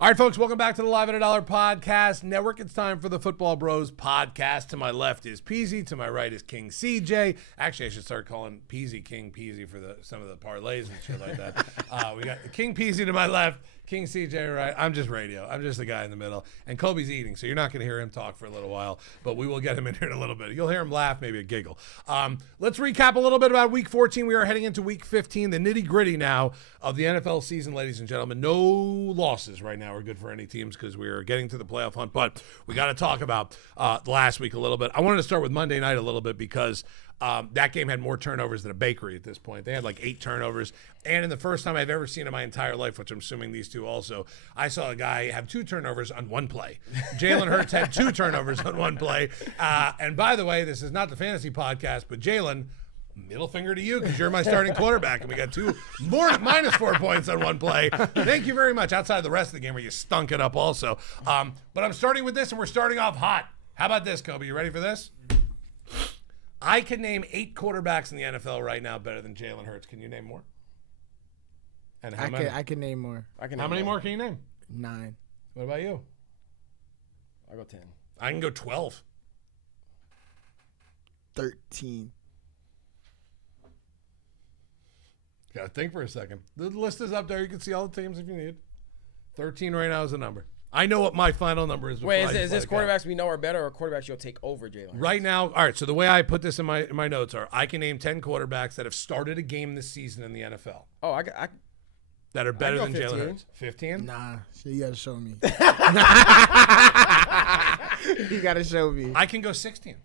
All right, folks, welcome back to the Live at a Dollar Podcast Network. It's time for the Football Bros Podcast. To my left is Peezy. To my right is King CJ. Actually, I should start calling Peezy King Peezy for some of the parlays and shit like that. We got King Peezy to my left, King CJ right. I'm just radio. I'm just the guy in the middle. And Kobe's eating, so you're not going to hear him talk for a little while, but we will get him in here in a little bit. You'll hear him laugh, maybe a giggle. Let's recap a little bit about Week 14. We are heading into Week 15, the nitty-gritty now of the NFL season, ladies and gentlemen. No losses right now are good for any teams because we are getting to the playoff hunt, but we got to talk about last week a little bit. I wanted to start with Monday night a little bit because that game had more turnovers than a bakery at this point. They had like 8 turnovers. And in the first time I've ever seen in my entire life, which I'm assuming these two also, I saw a guy have 2 turnovers on one play. Jalen Hurts had 2 turnovers on one play. And by the way, this is not the fantasy podcast, but Jalen, middle finger to you because you're my starting quarterback, and we got minus 4 points on one play. Thank you very much. Outside of the rest of the game where you stunk it up also. But I'm starting with this, and we're starting off hot. How about this, Kobe? You ready for this? I can name 8 quarterbacks in the NFL right now better than Jalen Hurts. Can you name more? And how many? I can name more. How many more can you name? 9. What about you? I'll go 10. I can go 12. 13. Got to think for a second. The list is up there. You can see all the teams if you need. 13 right now is the number. I know what my final number is. Wait, is this quarterbacks we know are better or quarterbacks you'll take over Jalen Hurts? Right now, all right, so the way I put this in my notes are I can name 10 quarterbacks that have started a game this season in the NFL. Oh, I that are better than 15. Jalen Hurts. 15? Nah, so you got to show me. You got to show me. I can go 16.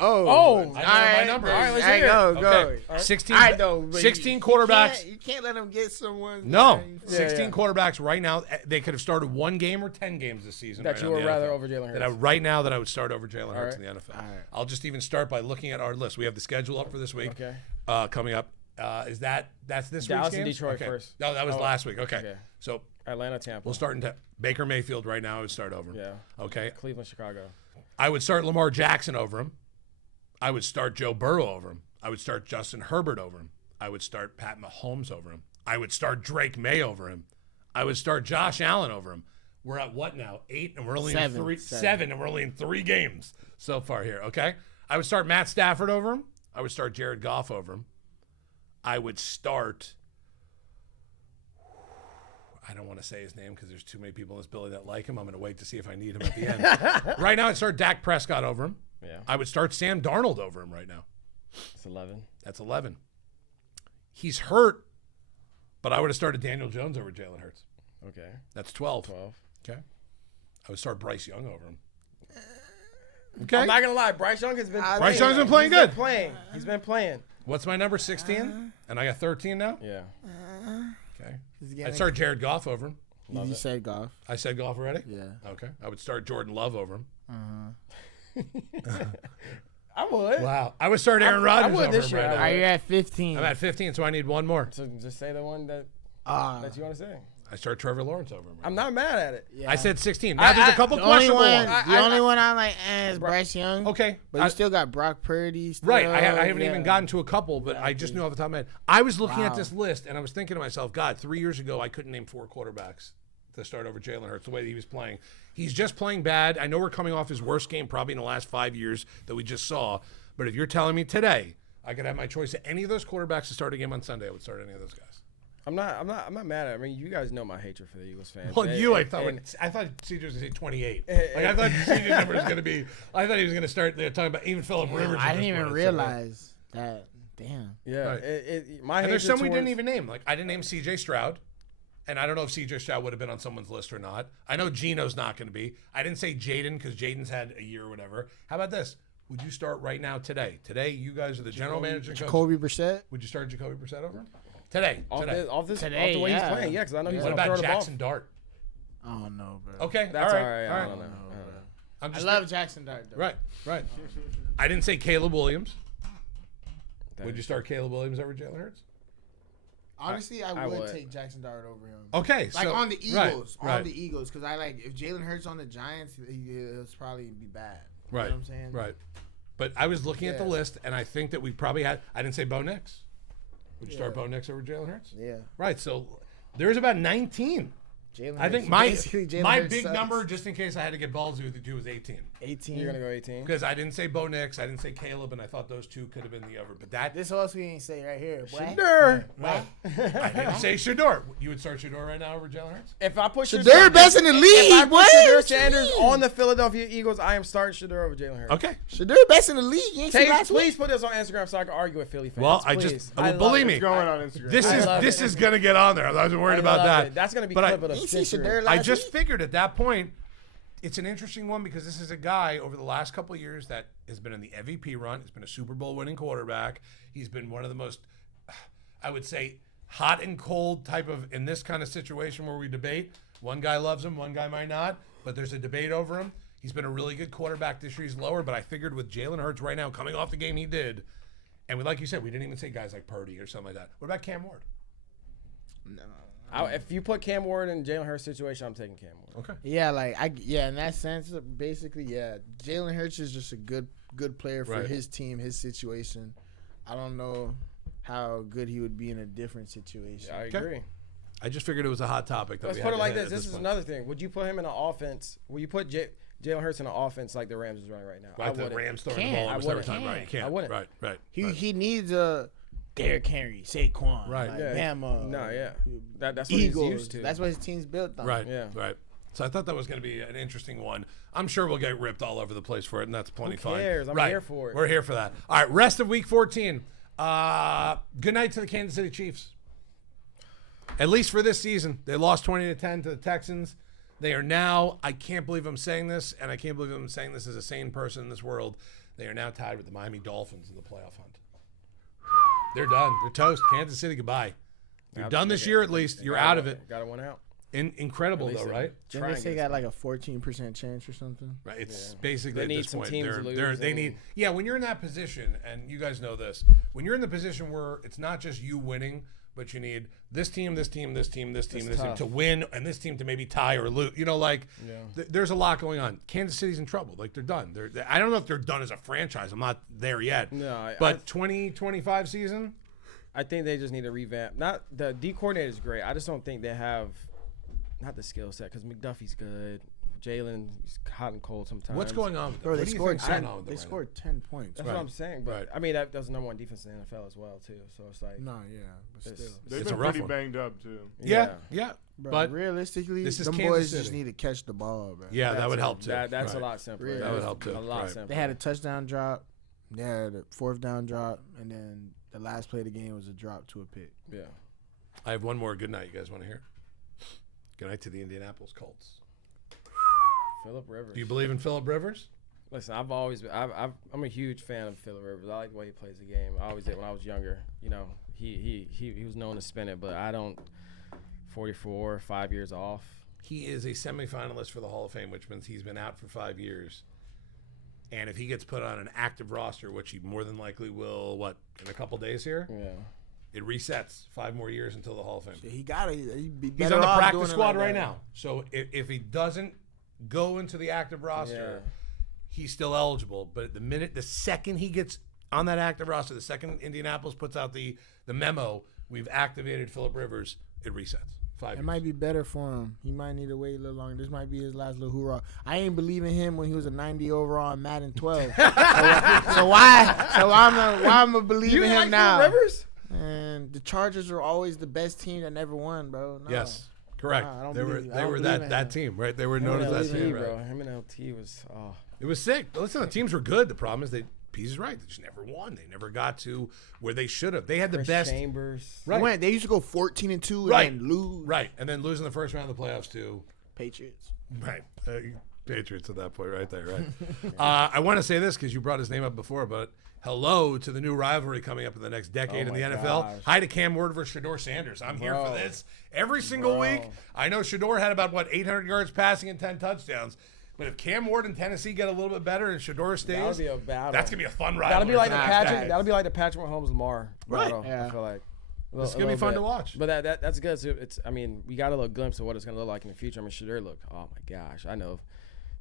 Oh, all right. My number. All right, let's All right, hear it. go. Okay. All right. 16, I know, 16 quarterbacks. You can't let them get someone. No, Yeah, 16 yeah. quarterbacks right now. They could have started 1 game or 10 games this season. That right you now would in the rather NFL. over Jalen Hurts. Right now that I would start over Jalen Hurts right. in the NFL. All right. I'll just even start by looking at our list. We have the schedule up for this week. Okay. Coming up. That's this Dallas week's and games? Detroit Okay. first. No, that was Oh, last week. Okay. okay. So Atlanta, Tampa. we'll start into Baker Mayfield right now. I would start over him. Yeah. Okay. Cleveland, Chicago. I would start Lamar Jackson over him. I would start Joe Burrow over him. I would start Justin Herbert over him. I would start Pat Mahomes over him. I would start Drake May over him. I would start Josh Allen over him. We're at what now? 8, and we're only in 3. 7, and we're only in 3 games so far here. Okay. I would start Matt Stafford over him. I would start Jared Goff over him. I would start. I don't want to say his name because there's too many people in this building that like him. I'm going to wait to see if I need him at the end. Right now, I'd start Dak Prescott over him. Yeah. I would start Sam Darnold over him right now. It's 11. That's 11. He's hurt, but I would have started Daniel Jones over Jalen Hurts. Okay. That's 12. 12. Okay. I would start Bryce Young over him. Okay. I'm not going to lie. Bryce Young has been playing. Bryce Young's been playing good. He's been playing. What's my number? 16? And I got 13 now? Yeah. Okay. I'd start Jared Goff over him. You said golf. I said Goff already? Yeah. Okay. I would start Jordan Love over him. I would. Wow. I would start Aaron Rodgers would over this him year. right Are now. you at 15? I'm at 15, so I need one more. So just say the one that you want to say. I start Trevor Lawrence over him. I'm not mad at it. Yeah. I said 16. Now there's a couple The only questionable one, ones. the only one I'm like, is Bryce Young. Okay. But you still got Brock Purdy. Still, Right. I haven't yeah. even gotten to a couple, but I just knew off the top of my head. I was looking at Wow. this list, and I was thinking to myself, God, 3 years ago, I couldn't name 4 quarterbacks to start over Jalen Hurts the way that he was playing. He's just playing bad. I know we're coming off his worst game probably in the last 5 years that we just saw, but if you're telling me today I could have my choice of any of those quarterbacks to start a game on Sunday, I would start any of those guys. I'm not mad at it. I mean, you guys know my hatred for the Eagles fans. Well, I thought CJ was going to say 28. I thought CJ's number was going to be. I thought he was going to start talking about even Phillip Rivers. I didn't even realize that. Damn. Yeah. Right. My And there's hatred some we didn't towards- even name. Like I didn't name CJ Stroud, and I don't know if CJ Stroud would have been on someone's list or not. I know Geno's not going to be. I didn't say Jaden because Jaden's had a year or whatever. How about this? Would you start right now today? Today, you guys are the general manager. And coach. Jacoby Brissett. Would you start Jacoby Brissett over him? Today. Off Today. Today, the way yeah. he's playing. Yeah, because I know he's What going to throw about the ball. Jackson Dart? Oh no, bro. Okay, That's all all right. right. I don't know. I'm I just love Jackson Dart. Though. right. I didn't say Caleb Williams. Would you start Caleb Williams over Jalen Hurts? Honestly, I would would. take Jackson Dart over him. Okay, Like so on the Eagles, right. because I like if Jalen Hurts on the Giants, he'll probably be bad. Right. You know what I'm saying? Right. But I was looking at the Yeah. list, and I think that we probably had. I didn't say Bo Nix. Would you start Bo Nix over Jalen Hurts? Yeah. Right. So there's about 19 Jalen I think Hurts- basically Jalen my Hurts big sucks. number, just in case I had to get ballsy with you, was 18. 18. You're gonna go 18. Because I didn't say Bo Nix, I didn't say Caleb, and I thought those two could have been the over. But that This else we ain't say right here. Boy. Shador. right. I didn't say Shador. You would start Shador right now over Jalen Hurts? If I put They're best in the league. if I put What? Shador What you Sanders mean? on the Philadelphia Eagles, I am starting Shador over Jalen Hurts. Okay. Shador best in the league. You ain't see Take, last please week? put this on Instagram so I can argue with Philly fans. Well, please. believe me, It's going on Instagram. this is gonna get on there. I wasn't worried about that. That's gonna be But clip of the You see century. Shador I last just week? figured at that point, it's an interesting one because this is a guy over the last couple of years that has been in the MVP run. He's been a Super Bowl winning quarterback. He's been one of the most, I would say, hot and cold type of, in this kind of situation where we debate. One guy loves him, one guy might not, but there's a debate over him. He's been a really good quarterback this year. He's lower, but I figured with Jalen Hurts right now coming off the game he did, and like you said, we didn't even say guys like Purdy or something like that. What about Cam Ward? No. If you put Cam Ward in Jalen Hurts' situation, I'm taking Cam Ward. Okay. Yeah, in that sense, basically, yeah. Jalen Hurts is just a good player for Right. his team, his situation. I don't know how good he would be in a different situation. I agree. I just figured it was a hot topic. That Let's we put had it to like hit this. at This is point. another thing. Would you put him in an offense? Will you put Jalen Hurts in an offense like the Rams is running right now? Right, the wouldn't. Rams throwing the Can't. ball I almost every wouldn't. time. Right, you can't. I wouldn't. Right. He needs a Derrick Henry, Saquon, Right. like Yeah. Bama, No, yeah. That's what Eagles. he's used to. That's what his team's built on. Right. Yeah. Right. So I thought that was going to be an interesting one. I'm sure we'll get ripped all over the place for it, and that's plenty fine. cares? I'm right. here for it. We're here for that. All right. Rest of Week 14. Good night to the Kansas City Chiefs. At least for this season, they lost 20-10 to the Texans. They are now. I can't believe I'm saying this, and I can't believe I'm saying this as a sane person in this world. They are now tied with the Miami Dolphins in the playoff hunt. They're done. They're toast. Kansas City, goodbye. You're done this year at least. You're out of it. Got one out. Incredible though, right? Didn't they say got like a 14% chance or something? Right. It's basically They at need this some point. teams to lose They and- need. Yeah, when you're in that position, and you guys know this, when you're in the position where it's not just you winning, but you need this team to win, and this team to maybe tie or lose. You know, like there's a lot going on. Kansas City's in trouble. Like they're done. I don't know if they're done as a franchise. I'm not there yet. No, but 2025 season. I think they just need to revamp. Not the D coordinator is great. I just don't think they have not the skill set because McDuffie's good. Jalen's hot and cold sometimes. What's going on with them? Bro, they What do you scored think's going 10. on with them They right now? scored 10 points. That's Right. what I'm saying. But Right. I mean, that was the number one defense in the NFL as well too. So it's like, No, yeah, but It's- still. They've It's been a rough pretty one. banged up too. Yeah. Bro, But realistically, this is them Kansas boys City. just need to catch the ball, bro. Yeah, that that's would it. help too. That's Right. a lot simpler. Really? That would help too. A lot Right. simpler. They had a touchdown drop. They had a 4th down drop, and then the last play of the game was a drop to a pick. Yeah. I have one more good night. You guys want to hear? Good night to the Indianapolis Colts. Philip Rivers. Do you believe in Phillip Rivers? Listen, I've always been. I'm a huge fan of Philip Rivers. I like the way he plays the game. I always did when I was younger. You know, he was known to spin it, but I don't. 44, 5 years off. He is a semifinalist for the Hall of Fame, which means he's been out for 5 years. And if he gets put on an active roster, which he more than likely will, in a couple days here, Yeah. it resets 5 more years until the Hall of Fame. He got to. He'd be He's better on the off practice doing it squad like right that. now. So if he doesn't go into the active roster, Yeah. he's still eligible. But the second he gets on that active roster, the second Indianapolis puts out the memo, we've activated Phillip Rivers, it resets. 5 It years. might be better for him. He might need to wait a little longer. This might be his last little hoorah. I ain't believing him when he was a 90 overall in Madden 12. so why I'm gonna believe You in ain't him like now? Philip Rivers? And the Chargers are always the best team that never won, bro. No. Yes, correct. Nah, I don't They were believe- I they don't were believe in that him. team, right? They were Him known and as that LT, team, bro. right? Him and LT was. Oh. It was sick. But listen, the teams were good. The problem is Peasy's right. They just never won. They never got to where they should have. They had the Chris best. Chambers. Right. They used to go 14-2 and Right. then lose. Right, and then losing the first round of the playoffs too. Patriots. Right. Patriots at that point right there, right? I want to say this because you brought his name up before, but hello to the new rivalry coming up in the next decade in the my NFL. gosh. Hi to Cam Ward versus Shador Sanders. I'm here for Bro. this every single week. I know Shador had about, 800 yards passing and 10 touchdowns. But if Cam Ward and Tennessee get a little bit better and Shador stays, That'll be a battle. that's going to be a fun rivalry. That'll be like the for Patrick. next That'll be like the Patrick Mahomes Lamar. Right. battle, Yeah. I feel like. It's gonna be fun to watch. But that's good. So it's. I mean, we got a little glimpse of what it's gonna look like in the future. I mean, Shador look. Oh my gosh, I know.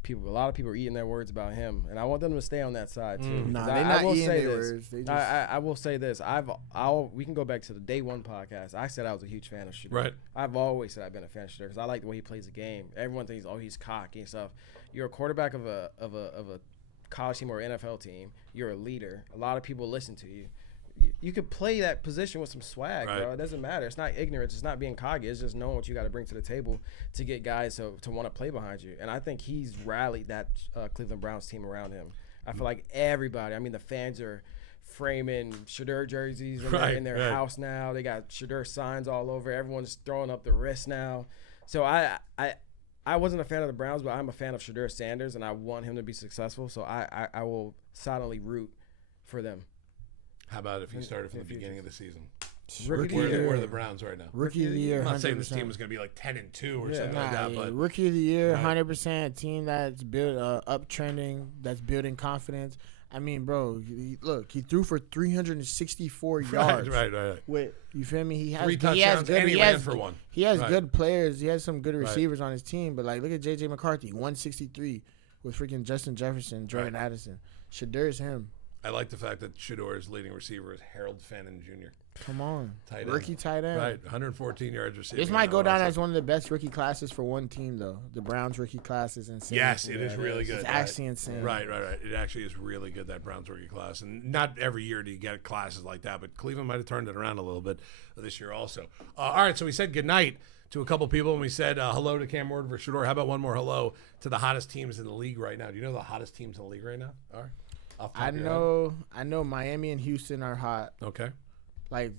a lot of people are eating their words about him, and I want them to stay on that side too. Nah, 'Cause they're I not will eating say their this. words. They just, I will say this. We can go back to the day one podcast. I said I was a huge fan of Shedeur. Right. I've always said I've been a fan of Shedeur because I like the way he plays the game. Everyone thinks, oh, he's cocky and stuff. You're a quarterback of a college team or NFL team. You're a leader. A lot of people listen to you. You could play that position with some swag, Right. bro. It doesn't matter. It's not ignorance. It's not being cocky. It's just knowing what you got to bring to the table to get guys to want to play behind you. And I think he's rallied that Cleveland Browns team around him. I feel like everybody. I mean, the fans are framing Shedeur jerseys in their Right. house now. They got Shedeur signs all over. Everyone's throwing up the wrist now. So I wasn't a fan of the Browns, but I'm a fan of Shedeur Sanders, and I want him to be successful. So I will silently root for them. How about if you started from the beginning of the season? Rookie Where of the are year. the Browns right now? Rookie of the year. I'm not saying this 100%. team is going to be like 10-2 or Yeah. something like that, but Rookie of the year, Right. 100%. Team that's built uptrending, that's building confidence. I mean, bro, look, he threw for 364 yards. right. With you feel me? He has 3 he touchdowns has good, and he he ran has, for 1. He has Right. good players. He has some good Right. receivers on his team. But like, look at JJ McCarthy, 163 with freaking Justin Jefferson, Jordan Addison. Shedeur's him. I like the fact that Shedeur's leading receiver is Harold Fenton Jr. Come on, Tight end. rookie tight end. Right, 114 yards receiving. This might go down Also. as one of the best rookie classes for one team, though. The Browns rookie class is insane. Yes, it is really good. It's actually insane. Right. It actually is really good, that Browns rookie class. And not every year do you get classes like that, but Cleveland might have turned it around a little bit this year also. All right, so we said goodnight to a couple people, and we said hello to Cam Ward for Shedeur. How about one more hello to the hottest teams in the league right now? Do you know the hottest teams in the league right now? All right. Off the top I of your know Miami and Houston are hot. head. Okay. Like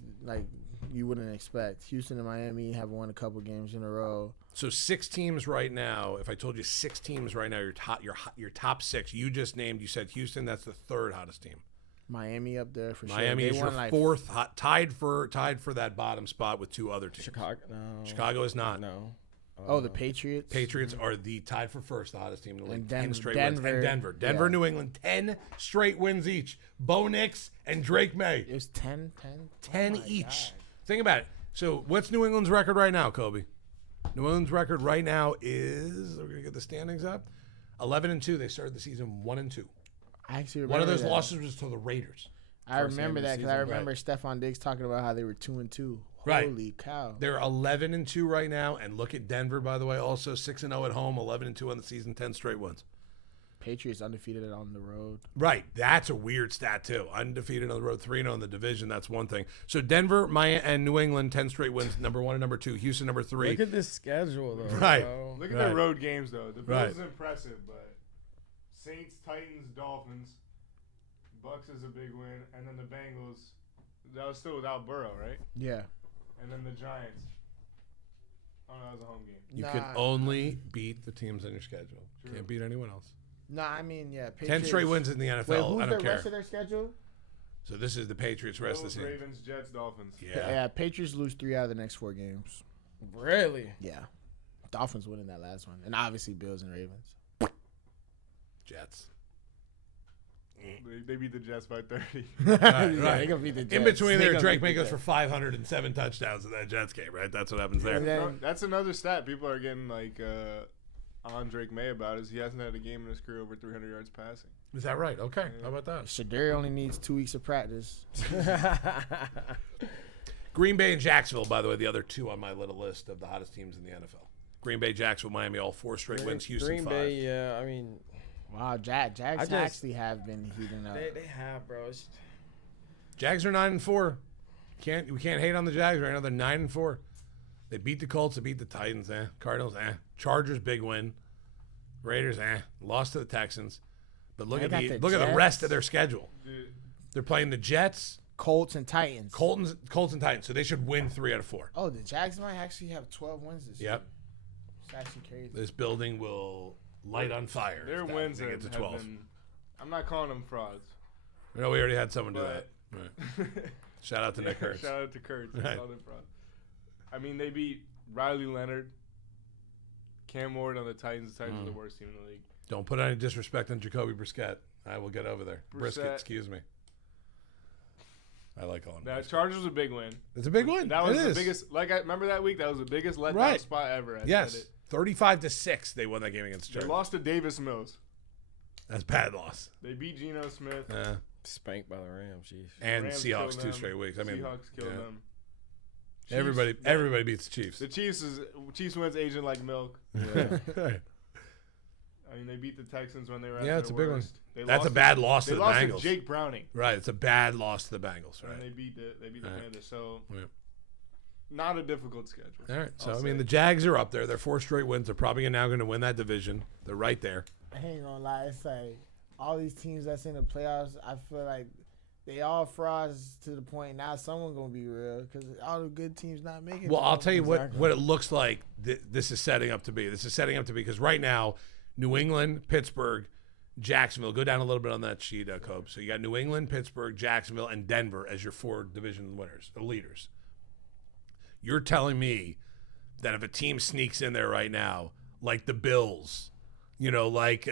you wouldn't expect. Houston and Miami have won a couple games in a row. So 6 teams right now. If I told you 6 teams right now, your top 6, you just named. You said Houston. That's the 3rd hottest team. Miami up there for Miami sure. is your 4th, tied for that bottom spot with 2 other teams. Chicago is not. No. Oh, the Patriots. Patriots are the tied for 1st, the hottest team in the league. And 10 straight Denver. wins. And Denver, Yeah. New England, 10 straight wins each. Bo Nix and Drake May, It was 10. 10 Oh my each. God. Think about it. So what's New England's record right now, Kobe? New England's record right now is, we're gonna get the standings up, 11-2. They started the season 1-2. I actually remember One of those that. losses was to the Raiders. I First game remember of the that because I season, remember Stephon Diggs talking about how they were 2-2. Right. Holy cow. They're 11-2 right now, and look at Denver, by the way, also 6-0 at home, 11-2 on the season, 10 straight wins. Patriots undefeated on the road. Right, that's a weird stat too. Undefeated on the road, 3-0 in the division. That's one thing. So Denver, Maya, and New England, 10 straight wins. Number 1 and number 2. Houston, number 3. Look at this schedule, though. Right. Bro. Look at Right. the road games, though. The Bills Right. is impressive, but Saints, Titans, Dolphins, Bucks is a big win, and then the Bengals. That was still without Burrow, right? Yeah. And then the Giants. Oh, no, that was a home game. You can only beat the teams on your schedule. True. Can't beat anyone else. No, I mean, yeah. Patriots. 10 straight wins in the Wait, NFL. who's I don't the care. rest of their schedule? So this is the Patriots rest of the Bills, season. Ravens, Jets, Dolphins. Yeah. Yeah, Patriots lose 3 out of the next 4 games. Really? Yeah. Dolphins winning that last one. And obviously Bills and Ravens. Jets. They beat the Jets by 30. Right, Yeah, right. they gonna beat the In Jets. between They there, gonna Drake beat May the goes for Jets. 507 touchdowns in that Jets game, right? That's what happens there. And then- That's another stat people are getting on Drake May about is he hasn't had a game in his career over 300 yards passing. Is that right? Okay. How about that? Shedeur only needs 2 weeks of practice. Green Bay and Jacksonville, by the way, the other 2 on my little list of the hottest teams in the NFL. Green Bay, Jacksonville, Miami, all 4 straight wins. Houston, Green 5. Bay, yeah. I mean, Wow, Jags just- actually have been heating up. they have, bro. Jags are 9-4. We can't hate on the Jags right now. They're 9-4. They beat the Colts. They beat the Titans. Cardinals. Chargers, big win. Raiders. Lost to the Texans. But look They at got the the rest Jets. of their schedule. Dude, They're playing the Jets, Colts and Titans. Colts and Titans. So they should win 3 out of 4. Oh, the Jags might actually have 12 wins this year. Yep. It's actually crazy. This building will light on fire. their if that- wins they have, get to 12. been. I'm not calling them frauds. No, we already had someone do that. But Right. Shout out to Nick Kurtz. Shout out to Kurtz. Right. Called them frauds. I mean, they beat Riley Leonard, Cam Ward on the Titans. The Titans are the worst team in the league. Don't put any disrespect on Jacoby Brissett. I will get over there. Brisket, Brissett. excuse me. I like calling him. That Brisket. Chargers was a big win. It's a big win. That was It the is. biggest. Like I remember that week. That was the biggest letdown Right. spot ever. I Yes. said it. 35-6, they won that game against the They Chargers. lost to Davis Mills. That's a bad loss. They beat Geno Smith. Spanked by the Rams. Jeez. And Rams Seahawks killed 2 them. straight weeks. I mean, Seahawks killed yeah. them. Everybody beats the Chiefs. The Chiefs wins Asian like milk. Right. I mean, they beat the Texans when they were at Yeah, their it's a big one. worst. That's a bad loss to They the lost Bengals. to Jake Browning. Right, it's a bad loss to the Bengals, right? And they beat the Right. Panthers. So Yeah. not a difficult schedule. All right, so I'll I mean say. the Jags are up there. They're 4 straight wins. They're probably now going to win that division. They're right there. I ain't gonna lie. It's like all these teams that's in the playoffs. I feel like they all frauds to the point now. Someone gonna be real because all the good teams not making. Well, it. I'll tell you Exactly. what it looks like. This is setting up to be. This is setting up to be because right now, New England, Pittsburgh, Jacksonville. Go down a little bit on that sheet, Cope. So you got New England, Pittsburgh, Jacksonville, and Denver as your 4 division winners, or leaders. You're telling me that if a team sneaks in there right now, like the Bills, like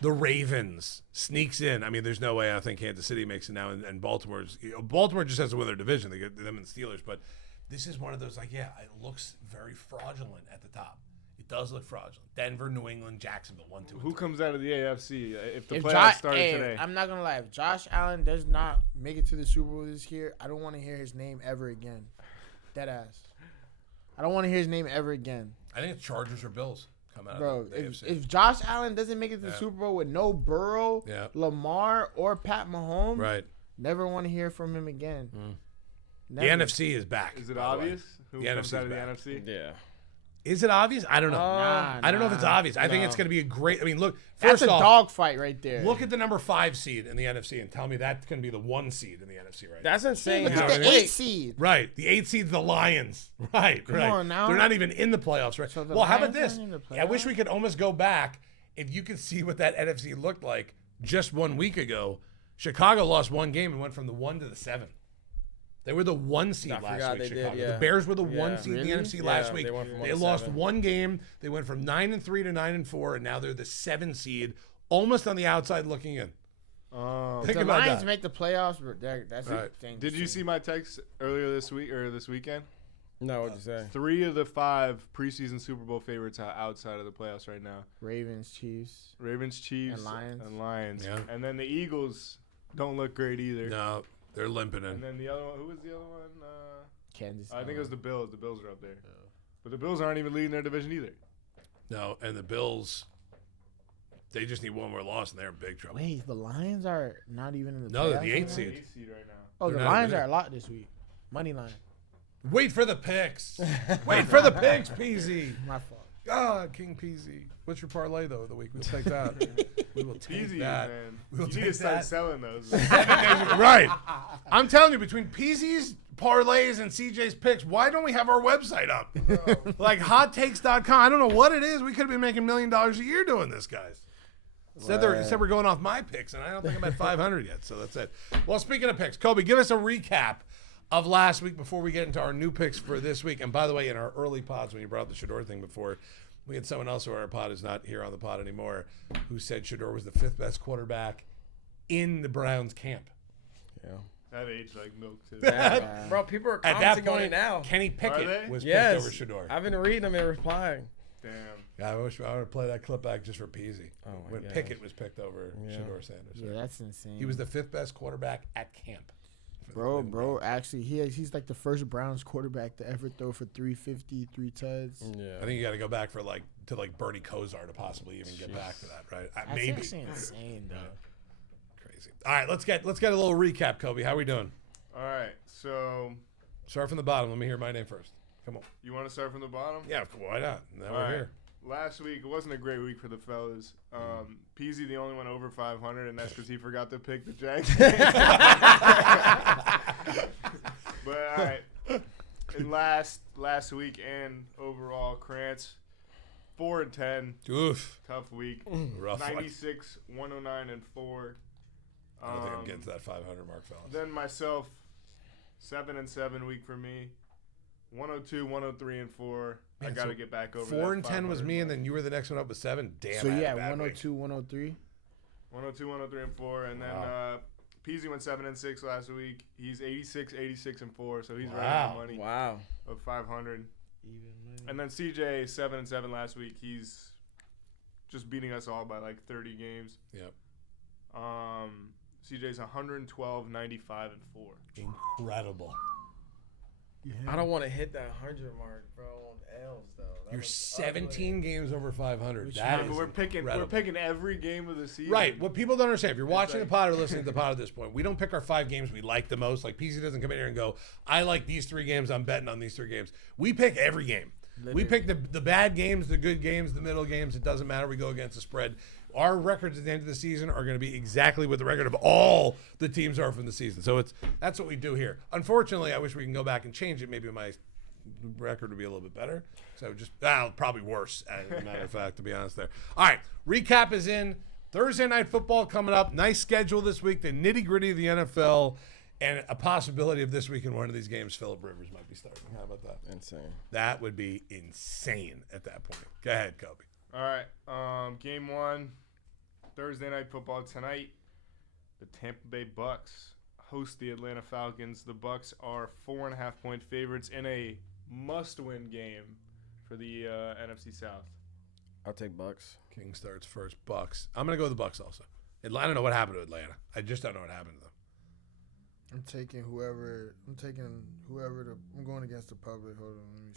the Ravens sneaks in. I mean, there's no way I think Kansas City makes it now, and Baltimore just has to win their division. They get them and the Steelers, but this is one of those it looks very fraudulent at the top. It does look fraudulent. Denver, New England, Jacksonville, 1, 2, and Who 3. comes out of the AFC if the If playoffs started today? I'm not gonna lie. If Josh Allen does not make it to the Super Bowl this year, I don't want to hear his name ever again. Dead ass. I don't want to hear his name ever again, I think it's Chargers or Bills come out bro. of the AFC. If Josh Allen doesn't make it to the Yeah. Super Bowl with no Burrow, Yeah. Lamar, or Pat Mahomes, Right. never want to hear from him again. The Never. NFC is back. Is it by the way. obvious who The comes NFC out of is the back. NFC? Yeah. Is it obvious? I don't know. Nah, I don't know if it's nah, obvious. I think no. it's going to be a great. I mean, look. That's First a off, dog fight right there. look at the number 5 seed in the NFC and tell me that's going to be the 1 seed in the NFC right That's insane. Look You know at what I the mean? 8 seed. now. Right. The 8 seed's the Lions. Right. Come right. on now. They're not even in the playoffs, right? So the Well, how about Lions this? aren't in the I wish playoffs? we could almost go back. If you could see what that NFC looked like just 1 week ago, Chicago lost 1 game and went from the 1 to the 7. They were the 1 seed I last forgot week. they did, Chicago. yeah. The Bears were the 1 Yeah. seed in Really? the NFC Yeah, last week. they went from 1 They to lost 7. 1 game. They went from 9-3 to 9-4, and now they're the 7 seed, almost on the outside looking in. Oh. Think the about Lions that. make the playoffs, but that's Right. it. Thing Did you see my text earlier this week or this weekend? No, what'd you say? 3 of the 5 preseason Super Bowl favorites are outside of the playoffs right now. Ravens, Chiefs. Ravens, Chiefs, And Lions. Yeah. And then the Eagles don't look great either. No, they're limping in. And then the other one, who was the other one? Kansas. I think it was the Bills. The Bills are up there. But the Bills aren't even leading their division either. No, and the Bills, they just need 1 more loss, and they're in big trouble. Wait, the Lions are not even in the No, they're playoffs the 8th right now? seed. 8th seed right now. Oh, They're the not Lions even are in. a lot this week. Money line. Wait for the picks. Wait for the picks, Peezy. My fault. King Peezy. What's your parlay, though, of the week? We'll take that. We will take Easy, that. man. We'll You need take to start that. selling those. Right. I'm telling you, between Peasy's parlays and CJ's picks, why don't we have our website up? Like hottakes.com. I don't know what it is. We could have been making $1 million a year doing this, guys. Instead we're going off my picks, and I don't think I'm at 500 yet, so that's it. Well, speaking of picks, Kobe, give us a recap of last week before we get into our new picks for this week. And by the way, in our early pods, when you brought up the Shador thing before, we had someone else who our pod is not here on the pod anymore, who said Shador was the 5th best quarterback in the Browns camp. Yeah. That aged like milk, too. Bro, people are At commenting that on it point, now. Kenny Pickett they? was Yes. picked over Shador. I've been reading them and replying. Damn. Yeah, I wish I would play that clip back just for Peezy. Oh, my when gosh. Pickett was picked over Yeah. Shador Sanders. Yeah, that's insane. He was the 5th best quarterback at camp. Bro, actually, he's like the first Browns quarterback to ever throw for 350, 3 tuds. Yeah. I think you got to go back for to Bernie Kosar to possibly even get back to that, right? That's Maybe. actually insane, though. Crazy. All right, let's get a little recap, Kobe. How we doing? All right. So Start from the bottom. Let me hear my name first. Come on. you want to start from the bottom? Yeah, why not? Now All we're right. here. Last week, it wasn't a great week for the fellas. Peezy, the only one over 500, and that's because he forgot to pick the Jags. But all right, and last week and overall, Krantz 4-10, Oof. tough week. Rough one. 96, 109, and 4. I don't think I'm getting to that 500 mark, fellas. Then myself, 7-7 week for me. 102, 103, and 4. I Man, got to so get back over 4 and that 10 was 500 me, and mark. then you were the next one up with 7. Damn. So I had a yeah, bad week. 102, 103. 102, 103, and 4. And then Wow. Peezy went 7-6 last week. He's 86, 86, and 4. So he's right Wow. on the money Wow. of 500. Even money. And then CJ 7-7 last week. He's just beating us all by like 30 games. Yep. CJ's 112, 95, and 4. Incredible. I don't want to hit that 100 mark, bro. On L's though. That You're was 17 games over 500. Yeah, That is but we're incredible. picking every game of the season. Right. What people don't understand, if you're watching like- the pod or listening to the pod at this point, we don't pick our 5 games we like the most. Like, Peezy doesn't come in here and go, I like these 3 games, I'm betting on these 3 games. We pick every game. We pick the bad games, the good games, the middle games. It doesn't matter. We go against the spread. Our records at the end of the season are going to be exactly what the record of all the teams are from the season. So that's what we do here. Unfortunately, I wish we can go back and change it. Maybe my record would be a little bit better. So probably worse, as a matter of fact, to be honest there. All right, recap is in. Thursday Night Football coming up. Nice schedule this week. The nitty-gritty of the NFL. And a possibility of this week in one of these games, Phillip Rivers might be starting. How about that? Insane. That would be insane at that point. Go ahead, Kobe. All right. Game 1, Thursday Night Football tonight. The Tampa Bay Bucks host the Atlanta Falcons. The Bucks are 4.5-point favorites in a must-win game for the NFC South. I'll take Bucks. King starts first. Bucks. I'm going to go with the Bucks also. I don't know what happened to Atlanta. I just don't know what happened to them. I'm taking whoever. I'm going against the public. Hold on.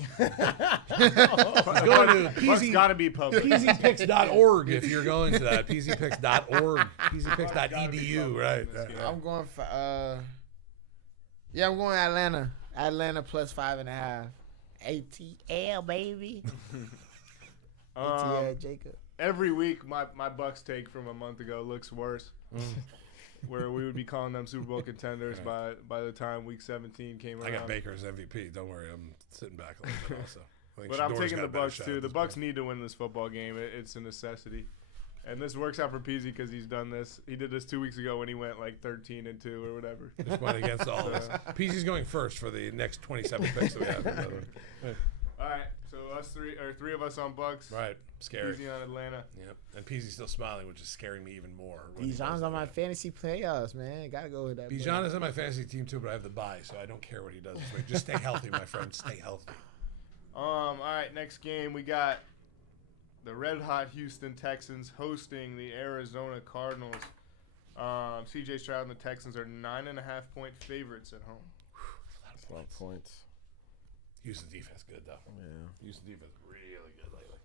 Let me see. Go to Bucks got to be public. PeezyPicks.org if you're going to that. PeezyPicks.org. PeezyPicks.edu. Right. I'm going for. I'm going Atlanta. Atlanta plus 5.5. ATL baby. ATL Jacob. Every week, my Bucks take from a month ago looks worse. Where we would be calling them Super Bowl contenders by the time Week 17 came around. I got Baker as MVP. Don't worry, I'm sitting back a little bit also. But I'm taking the Bucks too. The Bucks need to win this football game. It's a necessity, and this works out for Peezy because he's done this. He did this 2 weeks ago when he went like 13-2 or whatever. Just went against all of us. Peezy's going first for the next 27 picks that we have. By the way. All right, so three of us on Bucks. Right, scary. Peezy on Atlanta. Yep, and Peezy's still smiling, which is scaring me even more. Bijan's on my fantasy playoffs, man. Gotta go with that. Bijan is on my fantasy team too, but I have the bye, so I don't care what he does this week. Just stay healthy, my friend. Stay healthy. All right, next game we got the red hot Houston Texans hosting the Arizona Cardinals. CJ Stroud and the Texans are 9.5-point favorites at home. That's a lot of points. Houston's defense good though. Yeah. Houston's defense really good lately.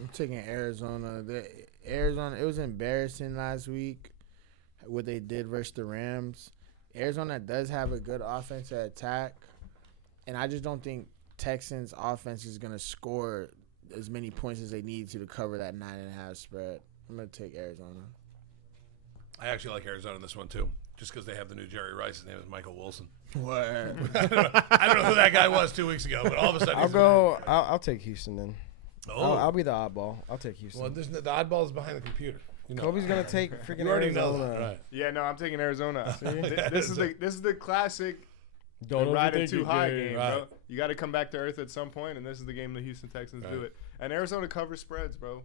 I'm taking Arizona. Arizona. It was embarrassing last week what they did versus the Rams. Arizona does have a good offensive attack, and I just don't think Texans' offense is gonna score as many points as they need to cover that 9.5 spread. I'm gonna take Arizona. I actually like Arizona in this one too, just because they have the new Jerry Rice. His name is Michael Wilson. What? I don't know who that guy was 2 weeks ago, but all of a sudden I'll take Houston then. Oh, I'll be the oddball. I'll take Houston. well, the oddball is behind the computer. You know. Kobe's gonna take freaking You already know Arizona. that, right? Yeah, no, I'm taking Arizona. This is the classic Don't ride it overthink too it, high Jay. game, Right. bro. You got to come back to earth at some point, and this is the game the Houston Texans do Right. it. And Arizona covers spreads, bro.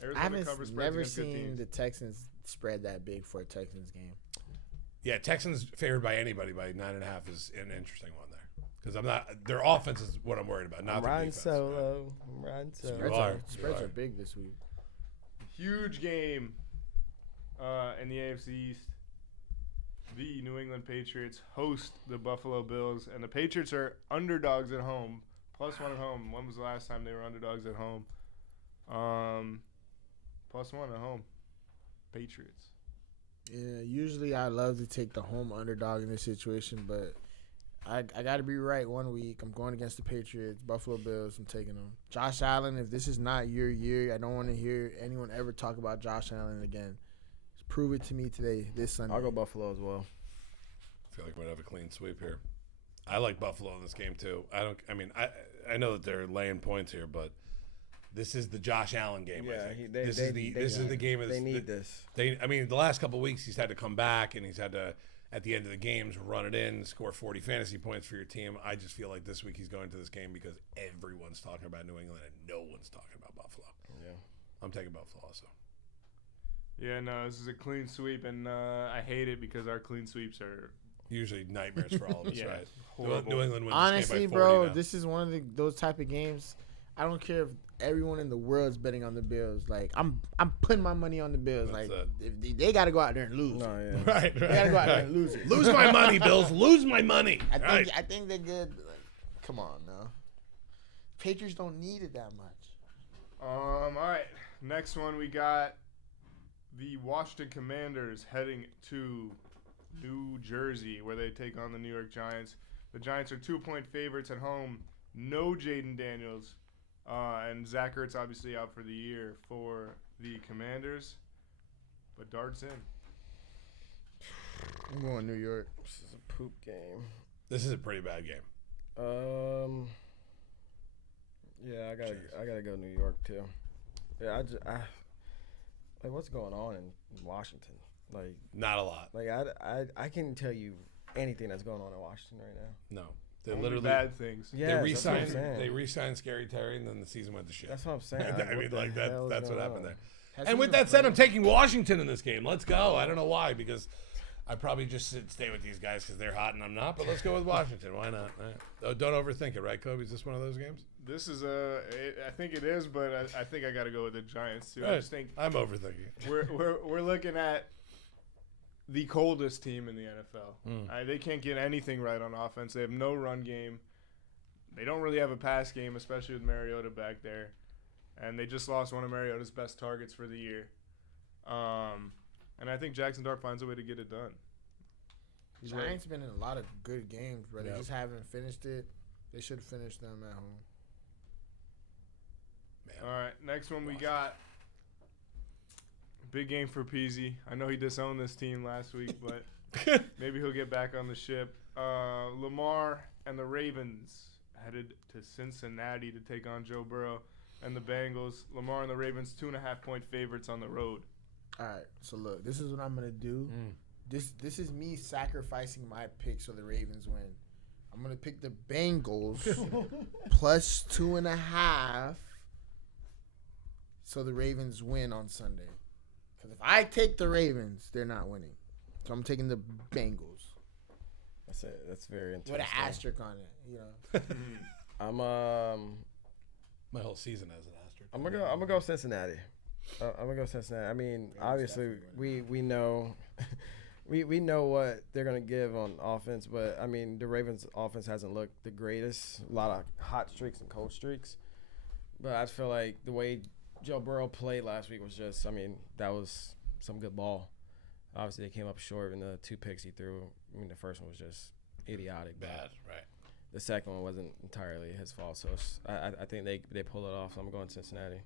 I Arizona haven't covers spreads never against good seen teams. the Texans spread that big for a Texans game. Yeah, Texans favored by anybody by 9.5 is an interesting one there because I'm not. Their offense is what I'm worried about, not I'm their riding defense. solo. I'm riding solo. You are. Spreads You are are. big this week. Huge game in the AFC East. The New England Patriots host the Buffalo Bills, and the Patriots are underdogs at home, +1 at home. When was the last time they were underdogs at home? +1 at home. Patriots. Yeah, usually I love to take the home underdog in this situation, but I got to be right one week. I'm going against the Patriots, Buffalo Bills. I'm taking them. Josh Allen, if this is not your year, I don't want to hear anyone ever talk about Josh Allen again. Just prove it to me today, this Sunday. I'll go Buffalo as well. I feel like we might have a clean sweep here. I like Buffalo in this game too. I know that they're laying points here, but this is the Josh Allen game. I think. This is the game of They need this. The last couple of weeks he's had to come back and he's had to at the end of the games run it in, score 40 fantasy points for your team. I just feel like this week he's going to this game because everyone's talking about New England and no one's talking about Buffalo. Yeah. I'm taking Buffalo also. Yeah, no, this is a clean sweep, and I hate it because our clean sweeps are Usually nightmares for all of us, Yeah, right? horrible. New England wins Honestly, this game by 40 bro, now. this is one of those type of games. I don't care if everyone in the world's betting on the Bills. Like I'm putting my money on the Bills. That's like it. if they got to go out there and lose. No, it. yeah. Right. They got to go out there and lose it. Lose my money, Bills. Lose my money. I think they're good. Like, come on now. Patriots don't need it that much. All right. Next one we got the Washington Commanders heading to New Jersey where they take on the New York Giants. The Giants are 2-point favorites at home. No Jaden Daniels. And Zach Ertz obviously out for the year for the Commanders. But Dart's in. I'm going New York. This is a poop game. This is a pretty bad game. Yeah, I gotta go New York too. Yeah, like what's going on in Washington? Like Not a lot. Like I can't tell you anything that's going on in Washington right now. No. They Only literally bad things. Yeah, they that's what I'm re-signed saying. they re-signed Scary Terry and then the season went to shit. That's what I'm saying. I mean, like that's what happened there. Has And he with even that said, played? I'm taking Washington in this game. Let's go. I don't know why, because I probably just stay with these guys because they're hot and I'm not. But let's go with Washington. Why not? All right. Oh, don't overthink it, right, Kobe? Is this one of those games? This is I think it is, but I think I got to go with the Giants too. I Right. just think I'm overthinking. we're looking at the coldest team in the NFL. They can't get anything right on offense. They have no run game. They don't really have a pass game, especially with Mariota back there. And they just lost one of Mariota's best targets for the year. And I think Jackson Dart finds a way to get it done. Giants been in a lot of good games, but Yep. they just haven't finished it. They should finish them at home. Man. All right, next one we got. Big game for Peezy. I know he disowned this team last week, but maybe he'll get back on the ship. Lamar and the Ravens headed to Cincinnati to take on Joe Burrow and the Bengals. Lamar and the Ravens 2.5-point favorites on the road. All right, so look, this is what I'm gonna do. This is me sacrificing my pick so the Ravens win. I'm gonna pick the Bengals plus 2.5, so the Ravens win on Sunday. Because if I take the Ravens, they're not winning. So I'm taking the Bengals That's it. That's very interesting. with an asterisk on it. You know, I'm My whole season has an asterisk. I'm gonna go Cincinnati. I'm gonna go Cincinnati. I mean, obviously we know we know what they're gonna give on offense, but I mean the Ravens' offense hasn't looked the greatest. A lot of hot streaks and cold streaks, but I feel like the way Joe Burrow played last week was just, I mean, that was some good ball. Obviously, they came up short in the 2 picks he threw. I mean, the first one was just idiotic. but Bad, right? The second one wasn't entirely his fault. So I think they pull it off. So I'm going Cincinnati.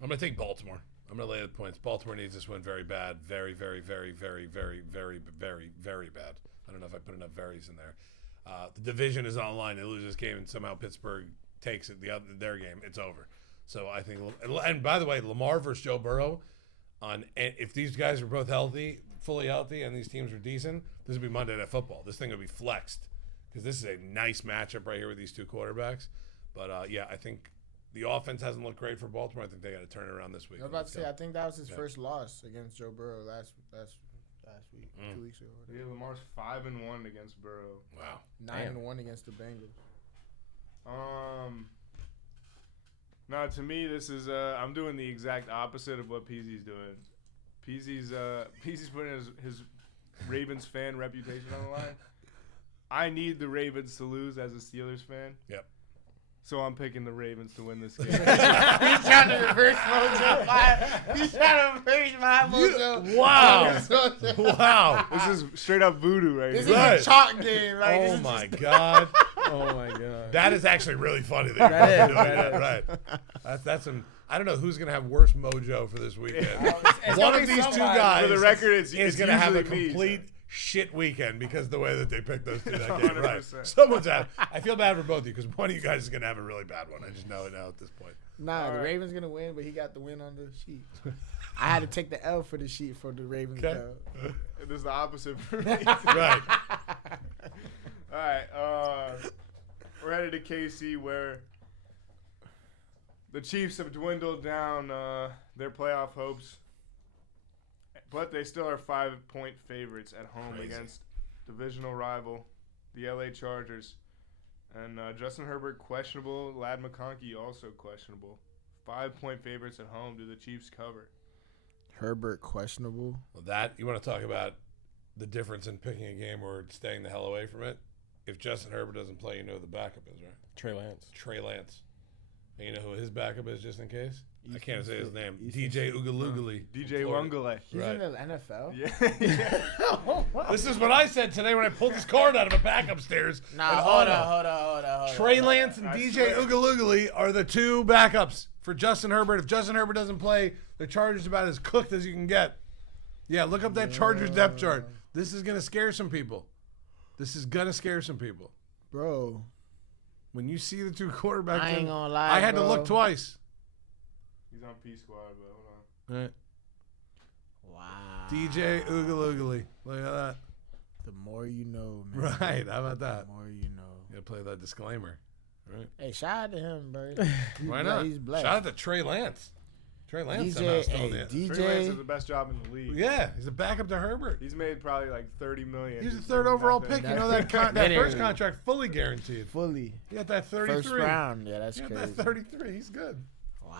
I'm going to take Baltimore. I'm going to lay the points. Baltimore needs this one very bad. Very, very, very, very, very, very, very, very bad. I don't know if I put enough varies in there. The division is on line. They lose this game, and somehow Pittsburgh takes it their game. It's over. So I think, and by the way, Lamar versus Joe Burrow, if these guys are both healthy, fully healthy, and these teams are decent, this would be Monday Night Football. This thing would be flexed because this is a nice matchup right here with these two quarterbacks. But yeah, I think the offense hasn't looked great for Baltimore. I think they got to turn it around this week. I was about to say, I think that was his Yeah. first loss against Joe Burrow last week, 2 weeks ago. Yeah, Lamar's 5-1 against Burrow. Wow. 9-1 against the Bengals. Now, to me, this is I'm doing the exact opposite of what Peasy's doing. Peasy's putting his Ravens fan reputation on the line. I need the Ravens to lose as a Steelers fan. Yep. So I'm picking the Ravens to win this game. He's trying to reverse mojo. He's trying to reverse my mojo. Wow. Wow. This is straight up voodoo right This here. Right. is a chalk game. Like, this Oh is my God. Oh my god. That is actually really funny that That you're is, doing that that. Right. That's some. I don't know who's gonna have worse mojo for this weekend. It's One gonna of be these two somebody. guys For the record, it's gonna have a usually me, complete shit weekend because of the way that they picked those two that game. Right. 100%. Someone's out. I feel bad for both of you because one of you guys is gonna have a really bad one. I just know it now at this point. Nah, All the right. Ravens going to win, but he got the win on the sheet. I had to take the L for the sheet for the Ravens. Okay. Though. This is the opposite for me. Right. All right, we're headed to KC where the Chiefs have dwindled down their playoff hopes, but they still are 5-point favorites at home Crazy. against divisional rival, the LA Chargers. And Justin Herbert questionable. Ladd McConkey also questionable. 5-point favorites at home. Do the Chiefs cover? Herbert questionable. Well, that you want to talk about the difference in picking a game or staying the hell away from it. If Justin Herbert doesn't play, you know who the backup is, right? Trey Lance. Trey Lance. And you know who his backup is, just in case? I can't say his name. Easton DJ Ugalugale. DJ Wungale. He's Right. in the NFL. Yeah. This is what I said today when I pulled this card out of a back upstairs. Nah, And hold on. Trey Lance and I DJ swear. Ugalugale are the two backups for Justin Herbert. If Justin Herbert doesn't play, the Chargers are about as cooked as you can get. Yeah, look up that Chargers depth chart. This is going to scare some people. Bro, When you see the two quarterbacks, I ain't gonna lie, I had to bro. look twice. He's on P Squad, but hold on. Right. wow. DJ Ugalugale. Look at that. The more you know, man. Right. How about that? The more you know. You got to play that disclaimer. Right. Hey, shout out to him, bro. Why not? He's blessed. Shout out to Trey Lance. Trey Lance DJ, somehow still hey, in the Trey Lance DJ. has the best job in the league. Yeah, he's a backup to Herbert. He's made probably like $30 million. He's the just third doing overall nothing. pick. You know that that Literally. first contract fully guaranteed. Fully. He got that 33. First round. Yeah, that's He got crazy. that 33. He's good. Wow.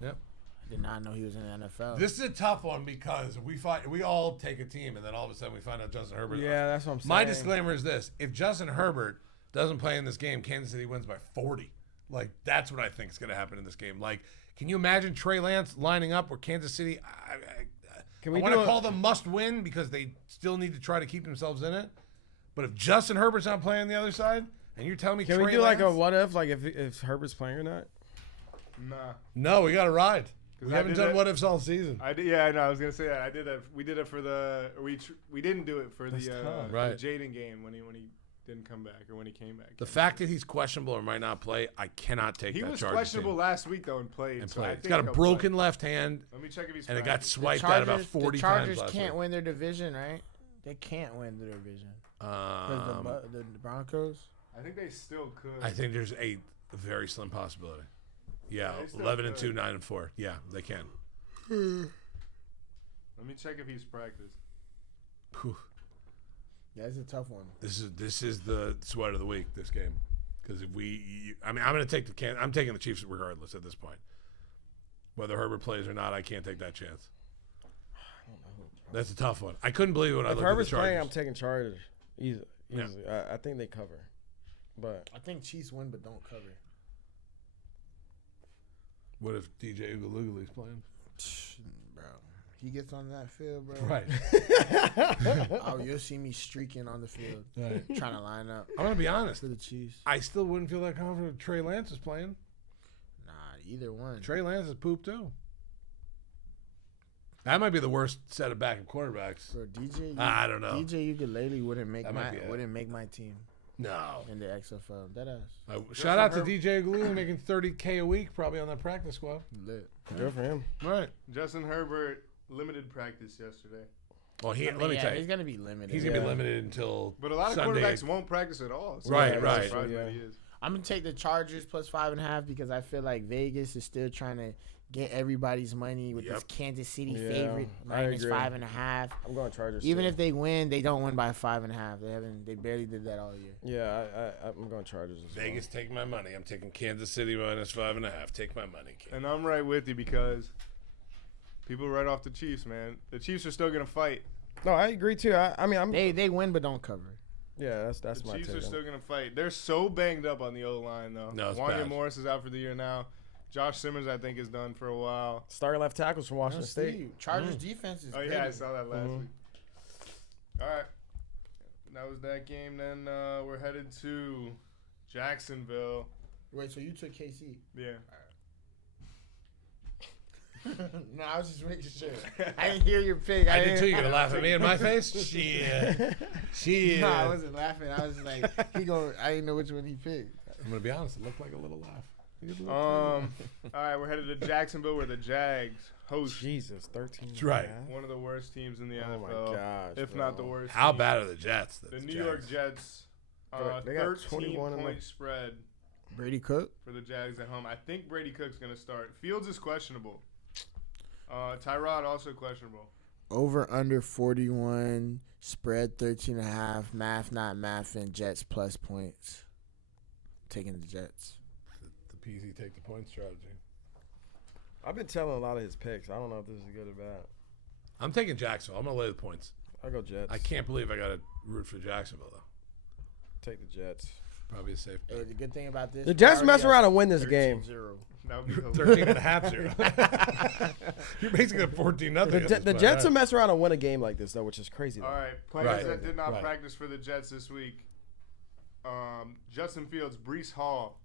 Yep. I did not know he was in the NFL. This is a tough one because we all take a team and then all of a sudden we find out Justin Herbert. Yeah, that's what I'm saying. My disclaimer is this: if Justin Herbert doesn't play in this game, Kansas City wins by 40. Like that's what I think is going to happen in this game. Like, can you imagine Trey Lance lining up where Kansas City? I want to call them must win because they still need to try to keep themselves in it. But if Justin Herbert's not playing the other side, and you're telling me Can Trey we do like a Lance- what if, like if Herbert's playing or not? Nah. No, we got to ride. We 'Cause I haven't did done that- what ifs all season. I did. Yeah, I know. I was gonna say that. I did that. We did it for the. We didn't do it for That's the tough. Right. Jaden game when he didn't come back or when he came back. The fact that he's questionable or might not play, I cannot take He that was Chargers questionable team last week though and played. and so I play. think He's got a he'll broken play. left hand, Let me check if he's. and it got practicing. swiped at about 40 the Chargers times last can't week. win their division, right? They can't win the division. 'Cause the Broncos. I think they still could. I think there's a very slim possibility. Yeah, They still 11-2, could. 9-4. Yeah, they can. Let me check if he's practiced. Whew. Yeah, it's a tough one. This is the sweat of the week. This game, because if I'm going to take I'm taking the Chiefs regardless at this point. Whether Herbert plays or not, I can't take that chance. That's a tough one. I couldn't believe it when I If looked at the Herbert's playing, I'm Chargers. taking Chargers. Easily. Yeah. I think they cover, but I think Chiefs win, but don't cover. What if DJ Ugalugale's playing? Bro, he gets on that field, bro. Right. Oh, you'll see me streaking on the field, Right. trying to line up I'm going to be honest. for the Chiefs. I still wouldn't feel that confident if Trey Lance is playing. Nah, either one. Trey Lance is poop too. That might be the worst set of backup quarterbacks. Bro, DJ. I don't know. DJ Ukulele wouldn't make That might be it. wouldn't make my team No. in the XFL. That ass Shout out to DJ Ugalele making $30K a week, probably on that practice squad. lit. good for him. Right. Justin Herbert limited practice yesterday, Well, I mean, let me tell he's you, gonna be limited. he's gonna be limited until but a lot of Sunday. quarterbacks won't practice at all. So Right, I'm right. surprised Yeah. that he is. I'm gonna take the Chargers plus 5.5 because I feel like Vegas is still trying to get everybody's money with Yep. this Kansas City Yeah, favorite I minus agree. 5.5. I'm going Chargers. Even too. if they win, they don't win by 5.5. They barely did that all year. Yeah, I'm going Chargers. As well. Vegas, take my money. I'm taking Kansas City minus 5.5. Take my money, King. And I'm right with you because people write off the Chiefs, man. The Chiefs are still gonna fight. No, I agree too. I mean, I'm. They win but don't cover. Yeah, that's The my Chiefs take. are still gonna fight. They're so banged up on the O line though. No, it's Wanya bad. Morris is out for the year now. Josh Simmons, I think, is done for a while. Starting left tackles from Washington State. Chargers defense is Oh good. yeah, I saw that last Mhm. week. All right, that was that game. Then we're headed to Jacksonville. Wait, so you took KC? Yeah. No, I was just making sure. I didn't hear your pick. I did too. You gonna laugh at me in my face? Shit. Shit. No, I wasn't laughing. I was like, I didn't know which one he picked. I'm gonna be honest. It looked like a little laugh. He did a little All right, we're headed to Jacksonville where the Jags host Jesus, 13. That's right. one of the worst teams in the Oh my NFL, gosh, if bro. not the worst. How team. bad are the Jets? The New York Jets. They got 13 21 in point the- spread Brady Cook. for the Jags at home. I think Brady Cook's gonna start. Fields is questionable. Tyrod also questionable. Over under 41. Spread 13.5. Math not mathing. Jets plus points. Taking the Jets. The Peezy take the point strategy. I've been telling a lot of his picks. I don't know if this is good or bad. I'm taking Jacksonville. I'm gonna lay the points. I'll go Jets. I can't believe I got to root for Jacksonville though. Take the Jets. Probably a safe bet. Hey, the good thing about this, The Jets mess around and win this game. 13-0. That would be 13.5-0. You're basically at 14-0. The Jets will mess around and win a game like this, though, which is crazy. Though. All right, players Right. that did not Right. practice for the Jets this week. Justin Fields, Breece Hall,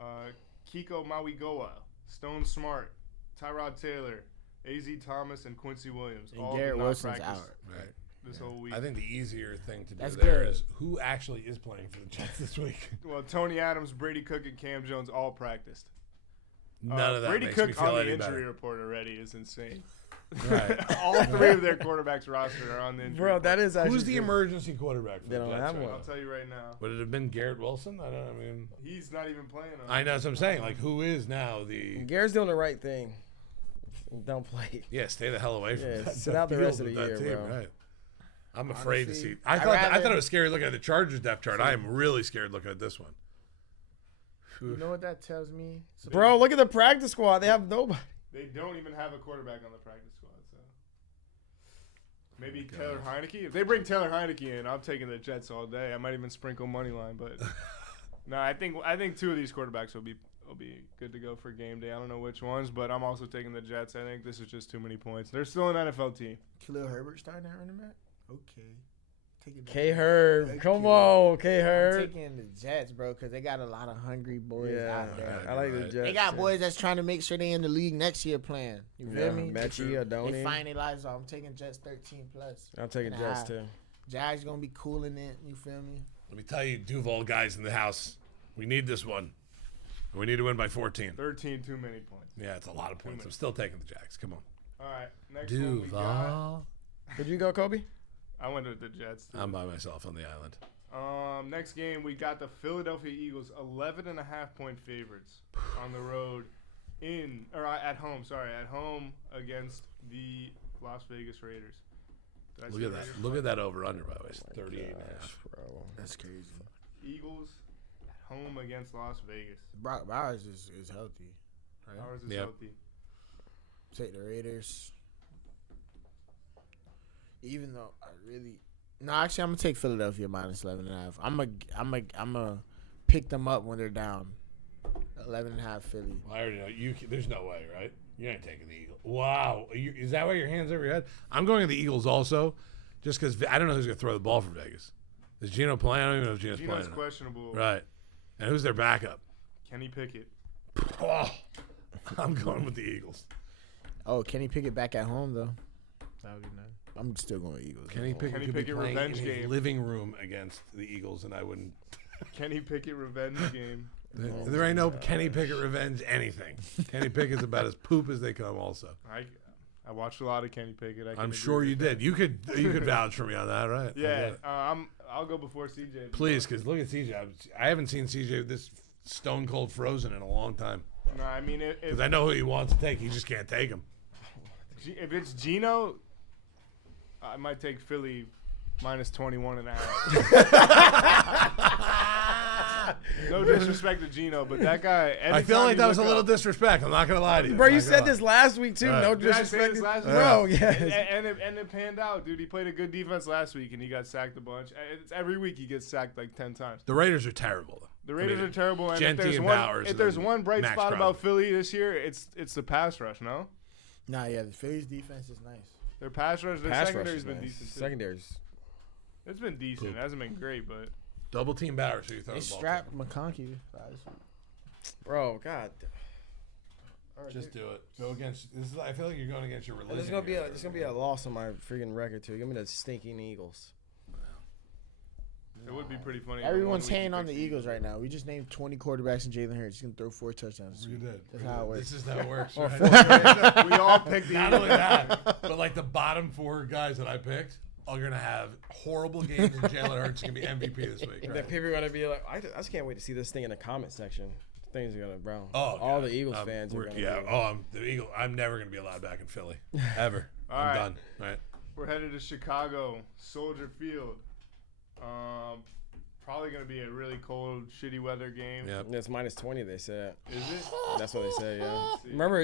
Kiko Mawigoa, Stone Smart, Tyrod Taylor, A.Z. Thomas, and Quincy Williams. And all Garrett did not Wilson's practice out. Right. this whole week. I think the easier thing to do That's there good. is who actually is playing for the Jets this week. Well, Tony Adams, Brady Cook, and Cam Jones all practiced. None of that Brady makes Cook me feel on the any injury better. report already is insane. Right. All three of their quarterbacks roster are on the injury Bro, report. that is actually. Who's the emergency quarterback for They the don't Jets? have right one. now? I'll tell you right now. Would it have been Garrett Wilson? I mean, He's not even playing on I know that's what I'm saying. Like, who is now the? Garrett's doing the right thing. Don't play. Yeah, stay the hell away from Yeah, that. sit out the field rest of with the that year, team, bro. Right. I'm afraid to Honestly, see. I I'd thought rather- it was scary looking at the Chargers depth chart. I am really scared looking at this one. You know what that tells me? Bro, look at the practice squad. They have nobody. They don't even have a quarterback on the practice squad, so maybe Oh my Taylor God. Heineke. If they bring Taylor Heineke in, I'm taking the Jets all day. I might even sprinkle money line, but no, I think two of these quarterbacks will be good to go for game day. I don't know which ones, but I'm also taking the Jets. I think this is just too many points. They're still an NFL team. Khalil Herbert starting at running back? Okay. Taking the K Jets. Herb. Come Okay. on, K I'm Herb. taking the Jets, bro, because they got a lot of hungry boys Yeah, out there. I like the Right. Jets. They got too. boys that's trying to make sure they in the league next year playing. You feel Yeah, me? Mechie, They Adoni. find their lives off. I'm taking Jets 13 plus. I'm taking and a Jets half. too. Jags gonna be cooling it. You feel me? Let me tell you, Duval guys in the house, we need this one. We need to win by 14. 13, too many points. Yeah, it's a lot of points. I'm still taking the Jags. Come on. All right, next one we got. Duval. Did you go, Kobe? I went with the Jets. Too. I'm by myself on the island. Next game, we got the Philadelphia Eagles 11.5-point favorites on the road at home against the Las Vegas Raiders. Did I Look say at that. Raiders? Look at that over under, by the way. It's 38.5. Bro. That's crazy. Eagles at home against Las Vegas. Brock Bowers is healthy. Right? Ours is Yep. healthy. Take the Raiders. Even though I really actually I'm gonna take Philadelphia minus 11.5. I'm a pick them up when they're down. 11.5 Philly. Well, I already know. There's no way, right? You ain't taking the Eagles. Wow. Is that why your hands over your head? I'm going to the Eagles also, just because I don't know who's going to throw the ball for Vegas. Is Geno playing? I don't even know if Geno's Geno's playing. questionable. Right. And who's their backup? Kenny Pickett. Oh, I'm going with the Eagles. Oh, Kenny Pickett back at home though. That would be nice. I'm still going Eagles. Kenny Pickett Kenny could Pickett be playing in revenge his game. living room against the Eagles, and I wouldn't. Kenny Pickett revenge game. There ain't no Kenny Pickett revenge anything. Kenny Pickett's about as poop as they come. Also, I watched a lot of Kenny Pickett. I can I'm agree sure with you that. did. You could vouch for me on that, right? Yeah, I'll go before CJ. Please, because look at CJ. I haven't seen CJ this stone cold frozen in a long time. No, I mean Because I know who he wants to take. He just can't take him. if it's Geno, I might take Philly minus 21.5. No disrespect to Geno, but that guy. I feel like that was a little disrespect. I'm not gonna lie to you. Bro, I'm you not said gonna this last week too. Right. No Did I say disrespect, this last week? bro. Yeah. Yes. And it panned out, dude. He played a good defense last week, and he got sacked a bunch. It's every week he gets sacked like 10 times. The Raiders are terrible, though. The Raiders I mean, are terrible, and Genty and Bowers if there's and one bright Max spot about Crosby. Philly this year, it's the pass rush. No, Nah, yeah, the Phillies defense is nice. their pass rush, their Pass rush secondary's is been nice. decent too. Secondary's. It's been decent. Poop. It hasn't been great, but Double team Bowers. Who you throw They the ball strapped McConkey. Bro, God. to? Just do it. Go against. I feel like you're going against your religion. There's gonna be here. there's gonna be a loss on my freaking record too. Give me the stinking Eagles. it would be pretty funny. if Everyone's one week hating he on the picks Eagles right now. We just named 20 quarterbacks and Jalen Hurts. He's gonna throw 4 touchdowns. We did. That's how it works. This is how it works. Or Right? We all picked the Not Eagles. only that, but like the bottom 4 guys that I picked are gonna have horrible games, and Jalen Hurts is gonna be MVP this week. And Right? then people are gonna be like, I just can't wait to see this thing in the comment section. Things are gonna brown. Oh, all God. the Eagles fans are gonna. Yeah. Be, Oh, the Eagle. I'm never gonna be allowed back in Philly, ever. All I'm right. done. All right. We're headed to Chicago, Soldier Field. Probably going to be a really cold, shitty weather game. Yep. It's -20. They said. Is it? That's what they said. Yeah. See. Remember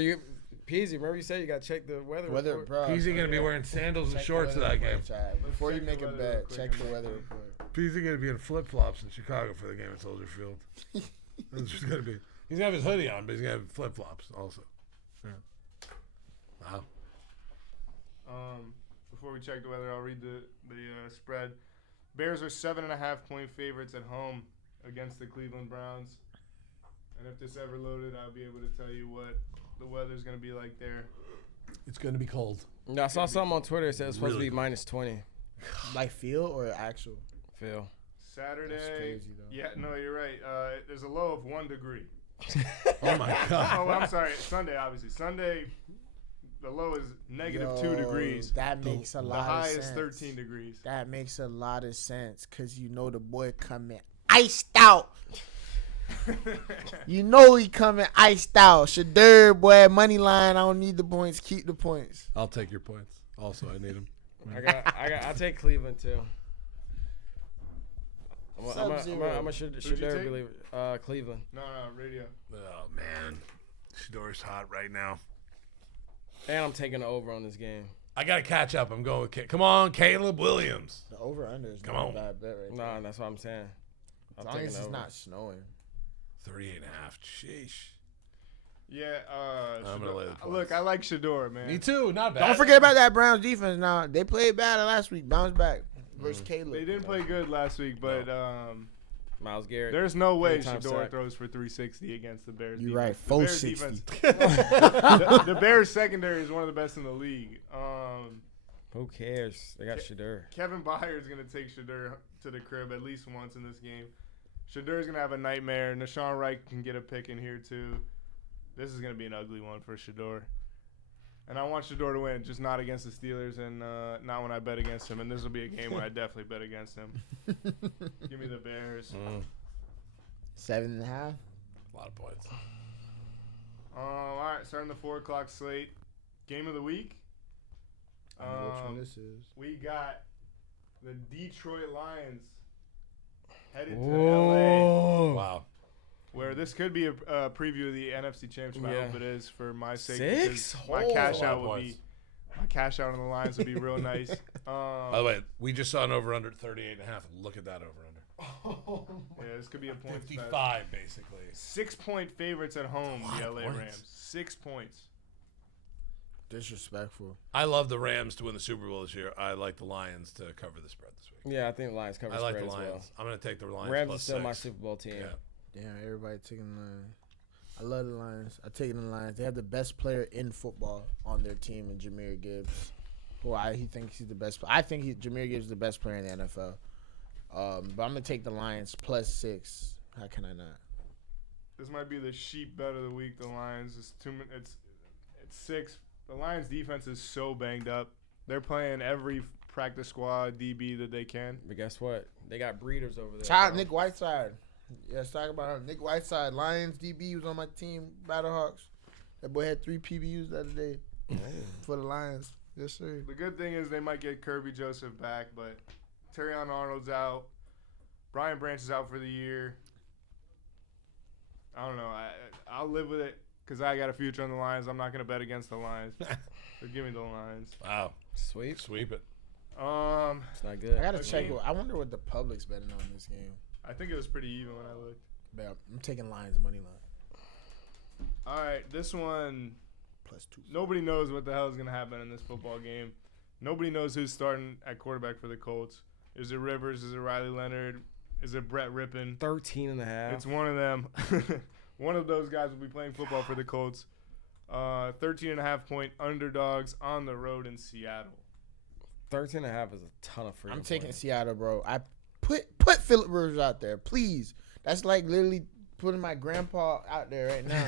Peezy. Remember you said you got to check the weather. Weather, report? bro. Peezy gonna be wearing sandals and Check the shorts in weather that game. report, Chad. Before you check make the a weather real bet, quick check the and weather look. report. Peezy gonna be in flip flops in Chicago for the game at Soldier Field. It's just gonna be. He's gonna have his hoodie on, but he's gonna have flip flops also. Yeah. Wow. Before we check the weather, I'll read the spread. Bears are 7.5-point favorites at home against the Cleveland Browns. And if this ever loaded, I'll be able to tell you what the weather's going to be like there. It's gonna be cold. No, I saw something on Twitter that said it's supposed Really to be -20. Like field or actual? Phil. Saturday. That's crazy, though. Yeah, no, you're right. There's a low of 1 degree. Oh my god. Oh, I'm sorry. Sunday, obviously. Sunday, the low is -2 degrees. That makes a The lot high of is sense. 13 degrees. That makes a lot of sense because you know the boy coming iced out. You know he coming iced out. Shadur, boy, money line. I don't need the points. Keep the points. I'll take your points. Also, I need them. I take Cleveland too. I'm Sub-zero. a Who'd you Shadur take? believer. Cleveland. No, radio. Oh man, Shador's hot right now. And I'm taking the over on this game. I gotta catch up. I'm going with. Come on, Caleb Williams. The over under is Come not on. a bad bet right Nah, that's what I'm saying. As I'm long taking as the it's over. not snowing. 38.5. Sheesh. Yeah, I'm gonna lay the Look, points. I like Shador, man. Me too. Not bad. Don't forget about that Browns defense now. They played bad last week. Bounce back versus Caleb. They didn't play good last week, but Miles Garrett. there's no way Anytime Shador sack. throws for 360 against the Bears. You're right. defense. The Bears 460. the Bears secondary is one of the best in the league. Who cares? They got Shadur. Kevin Byard is going to take Shadur to the crib at least once in this game. Shadur's going to have a nightmare. Nashawn Wright can get a pick in here too. This is going to be an ugly one for Shador. And I want Shador to win, just not against the Steelers and not when I bet against him. And this will be a game where I definitely bet against him. Give me the Bears. 7.5. A lot of points. All right, starting the 4 o'clock slate. Game of the week. I know which one this is. We got the Detroit Lions headed to LA, Wow. where this could be a preview of the NFC Championship. I Yeah. hope it is for my sake. 6? because My Oh. cash A lot out of would points. be my cash out on the Lions would be real nice. By the way, we just saw an over under 38.5. Look at that over under. Yeah, this could be a point. 55 basically. 6-point favorites at home. That's a The lot LA of points. Rams. 6 points. Disrespectful. I love the Rams to win the Super Bowl this year. I like the Lions to cover the spread this week. Yeah, I think the Lions cover I like spread the as Lions. well. I'm gonna take the Lions. Rams plus is still 6. my Super Bowl team. Yeah. Damn, everybody taking the Lions. I love the Lions. I take the Lions. They have the best player in football on their team in Jahmyr Gibbs. Who he thinks he's the best. I think Jahmyr Gibbs is the best player in the NFL. But I'm gonna take the Lions plus 6. How can I not? This might be the sheep bet of the week. The Lions. It's 6. The Lions defense is so banged up. They're playing every practice squad DB that they can. But guess what? They got breeders over there. Child bro. Nick Whiteside. Yeah, let's talk about him. Nick Whiteside, Lions DB, was on my team, Battlehawks. That boy had 3 PBUs the other day for the Lions. Yes, sir. The good thing is they might get Kirby Joseph back, but Terrion Arnold's out. Brian Branch is out for the year. I don't know. I'll live with it because I got a future on the Lions. I'm not going to bet against the Lions. So give me the Lions. Wow. Sweep. Sweep it. It's not good. I gotta Okay. check. I wonder what the public's betting on this game. I think it was pretty even when I looked. But I'm taking Lions money line All right, this one, plus 2. nobody knows what the hell is going to happen in this football game. Nobody knows who's starting at quarterback for the Colts. Is it Rivers? Is it Riley Leonard? Is it Brett Rippon? 13.5. It's one of them. One of those guys will be playing football for the Colts. 13.5-point underdogs on the road in Seattle. 13.5 is a ton of freedom. I'm taking Seattle, bro. I put Phillip Rivers out there, please. That's like literally putting my grandpa out there right now.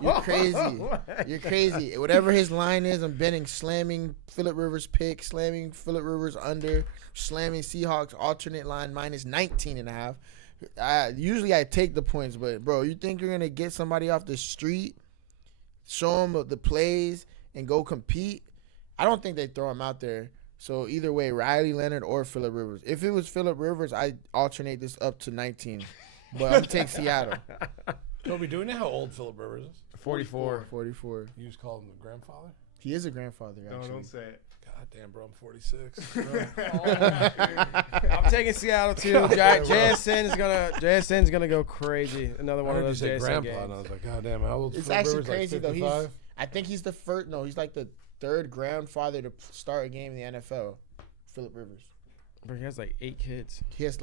You're crazy. You're crazy. Whatever his line is, I'm betting slamming Phillip Rivers pick, slamming Phillip Rivers under, slamming Seahawks alternate line minus 19.5. Usually I take the points, but bro, you think you're gonna get somebody off the street, show them the plays, and go compete? I don't think they throw him out there. So either way, Riley Leonard or Phillip Rivers. If it was Phillip Rivers, I alternate this up to 19, but I'm gonna take Seattle. Toby, do we know how old Phillip Rivers is? 44. 44. You just called him the grandfather? He is a grandfather. Actually. No, don't say it. God damn, bro, I'm 46. I'm taking Seattle too. JSN's gonna go crazy. Another one I of heard you those say JSN grandpa, games. and I was like, God damn, how old is It's Phillip actually Rivers? crazy like though. 55? I think he's the first. No, he's like the third grandfather to start a game in the NFL. Phillip Rivers. But he has like 8 kids. He has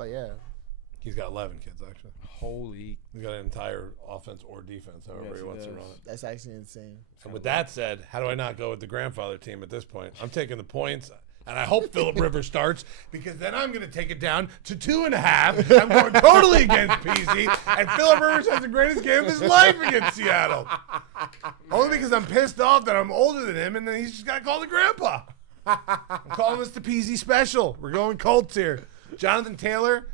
He's got 11 kids, actually. Holy. He's got an entire offense or defense, however Yes, he he wants to does. run it. That's actually insane. And with that said, how do I not go with the grandfather team at this point? I'm taking the points, and I hope Phillip Rivers starts, because then I'm going to take it down to 2.5. I'm going totally against Peezy, and Phillip Rivers has the greatest game of his life against Seattle. Only because I'm pissed off that I'm older than him, and then he's just got called a grandpa. I'm calling this the Peezy special. We're going Colts here. Jonathan Taylor.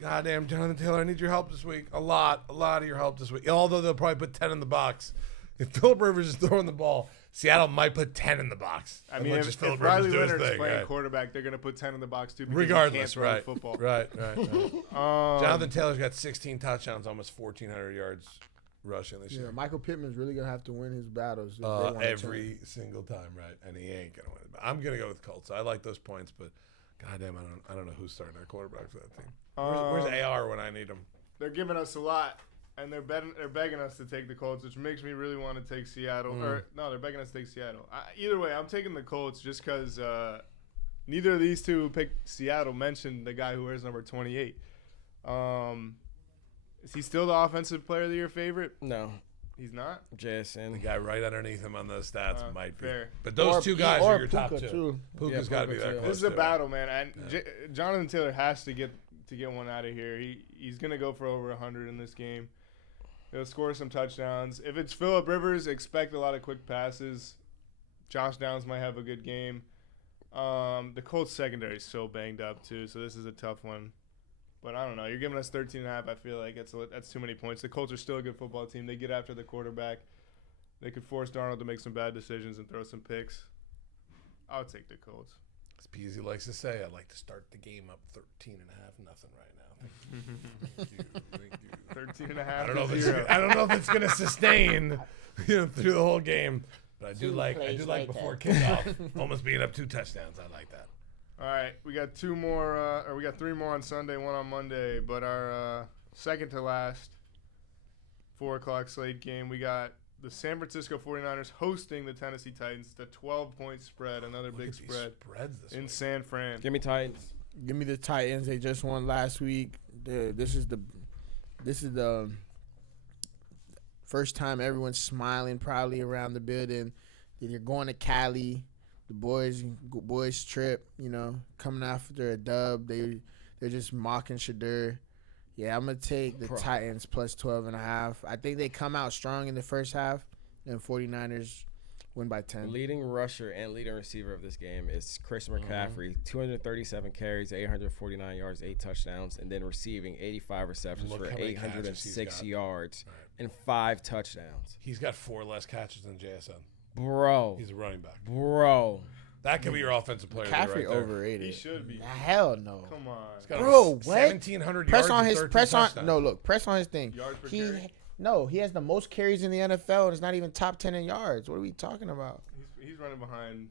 Goddamn, Jonathan Taylor, I need your help this week. A lot of your help this week. Although they'll probably put 10 in the box. If Phillip Rivers is throwing the ball, Seattle might put 10 in the box. I mean, if Phillip Riley Rivers do his Leonard's thing, playing right. quarterback, they're going to put 10 in the box too. Because Regardless, he can't right. throw the football. Right. Jonathan Taylor's got 16 touchdowns, almost 1,400 yards rushing this Yeah, year. Michael Pittman's really gonna have to win his battles. If they want a Every single time, right? And he ain't gonna win. I'm gonna go with Colts. I like those points, but goddamn, I don't know who's starting our quarterback for that team. Where's AR when I need him? They're giving us a lot, and they're begging us to take the Colts, which makes me really want to take Seattle. Or no, they're begging us to take Seattle. Either way, I'm taking the Colts just because neither of these two who picked Seattle mentioned the guy who wears number 28. Is he still the offensive player of the year favorite? No. He's not. The JSN. guy right underneath him on those stats might be. Fair. But those two guys are your top Puka, two. too. Puka's Yeah, got to be Puka that too. close. This is a to it. battle, man. And Jonathan Taylor has to get one out of here. He's gonna go for over 100 in this game. He'll score some touchdowns. If it's Phillip Rivers, expect a lot of quick passes. Josh Downs might have a good game. The Colts secondary is so banged up too, so this is a tough one. But I don't know. You're giving us 13.5. I feel like that's too many points. The Colts are still a good football team. They get after the quarterback. They could force Darnold to make some bad decisions and throw some picks. I'll take the Colts. As Peezy likes to say, I'd like to start the game up 13.5 nothing right now. Thank you. 13.5. I don't know if it's going to sustain through the whole game, but I do like before kickoff almost being up 2 touchdowns. I like that. All right, we got 3 more on Sunday, 1 on Monday. But our second to last 4 o'clock slate game, we got the San Francisco 49ers hosting the Tennessee Titans. It's a 12-point spread, another big spread in San Fran. Give me Titans. Give me the Titans. They just won last week. This is the first time everyone's smiling proudly around the building. Then you're going to Cali. The boys trip, coming after a dub. They're just mocking Shadur. Yeah, I'm gonna take the Titans plus 12.5. I think they come out strong in the first half, and 49ers win by 10. Leading rusher and leading receiver of this game is Chris McCaffrey. 237 carries, 849 yards, 8 touchdowns, and then receiving 85 receptions for 806 yards and 5 touchdowns. He's got 4 less catches than JSN. Bro. He's a running back. Bro. That could be your offensive player. McCaffrey right there. overrated. He should be. Hell no. Come on. He's got Bro, what? 1,700 Press yards on and his 13 press on. touchdowns. No, look, press on his thing. Yards per carry? He has the most carries in the NFL, and it's not even top 10 in yards. What are we talking about? He's running behind.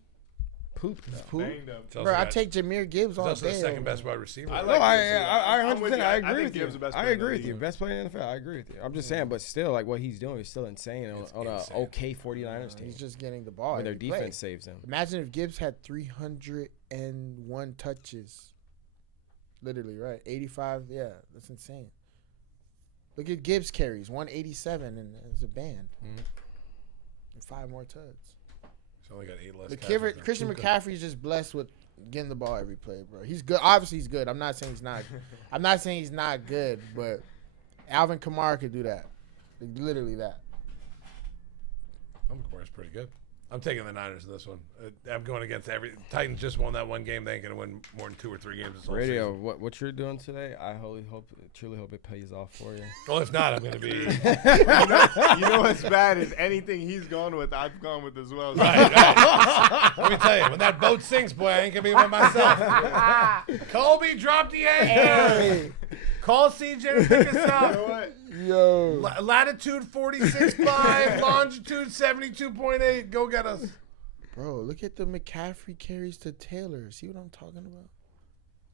Poop. Banged up. He's Bro, I got- take Jameer Gibbs He's all also day. the second best wide receiver. I No, like I I'm with 100%. you. I I agree think with you. Gibbs the best I player in the agree with you. league. Best player in the NFL. I agree with you. I'm just saying, but still, like what he's doing is still insane It's on a insane. okay 49ers team. He's just getting the ball. When their every play. defense saves them. Imagine if Gibbs had 301 touches. Literally, right? 85. Yeah, that's insane. Look at Gibbs carries 187, and it's a band. Mhm. And 5 more tuds. He's only got 8 less But catches than Christian Puka. McCaffrey is just blessed with getting the ball every play, bro. He's good. Obviously, he's good. I'm not saying he's not. I'm not saying he's not good, but Alvin Kamara could do that. Like, literally that. Kamara's pretty good. I'm taking the Niners in this one. I'm going against Titans just won that one game. They ain't going to win more than 2 or 3 games this whole Radio, season. what you're doing today, I truly hope it pays off for you. Well, if not, I'm going to be... You know what's bad is anything he's gone with, I've gone with as well. Right. Let me tell you, when that boat sinks, boy, I ain't going to be by myself. Colby, drop the anchor. Call CJ and pick us up. You know what? Yo. Latitude 46.5, longitude 72.8. Go get us. Bro, look at the McCaffrey carries to Taylor. See what I'm talking about?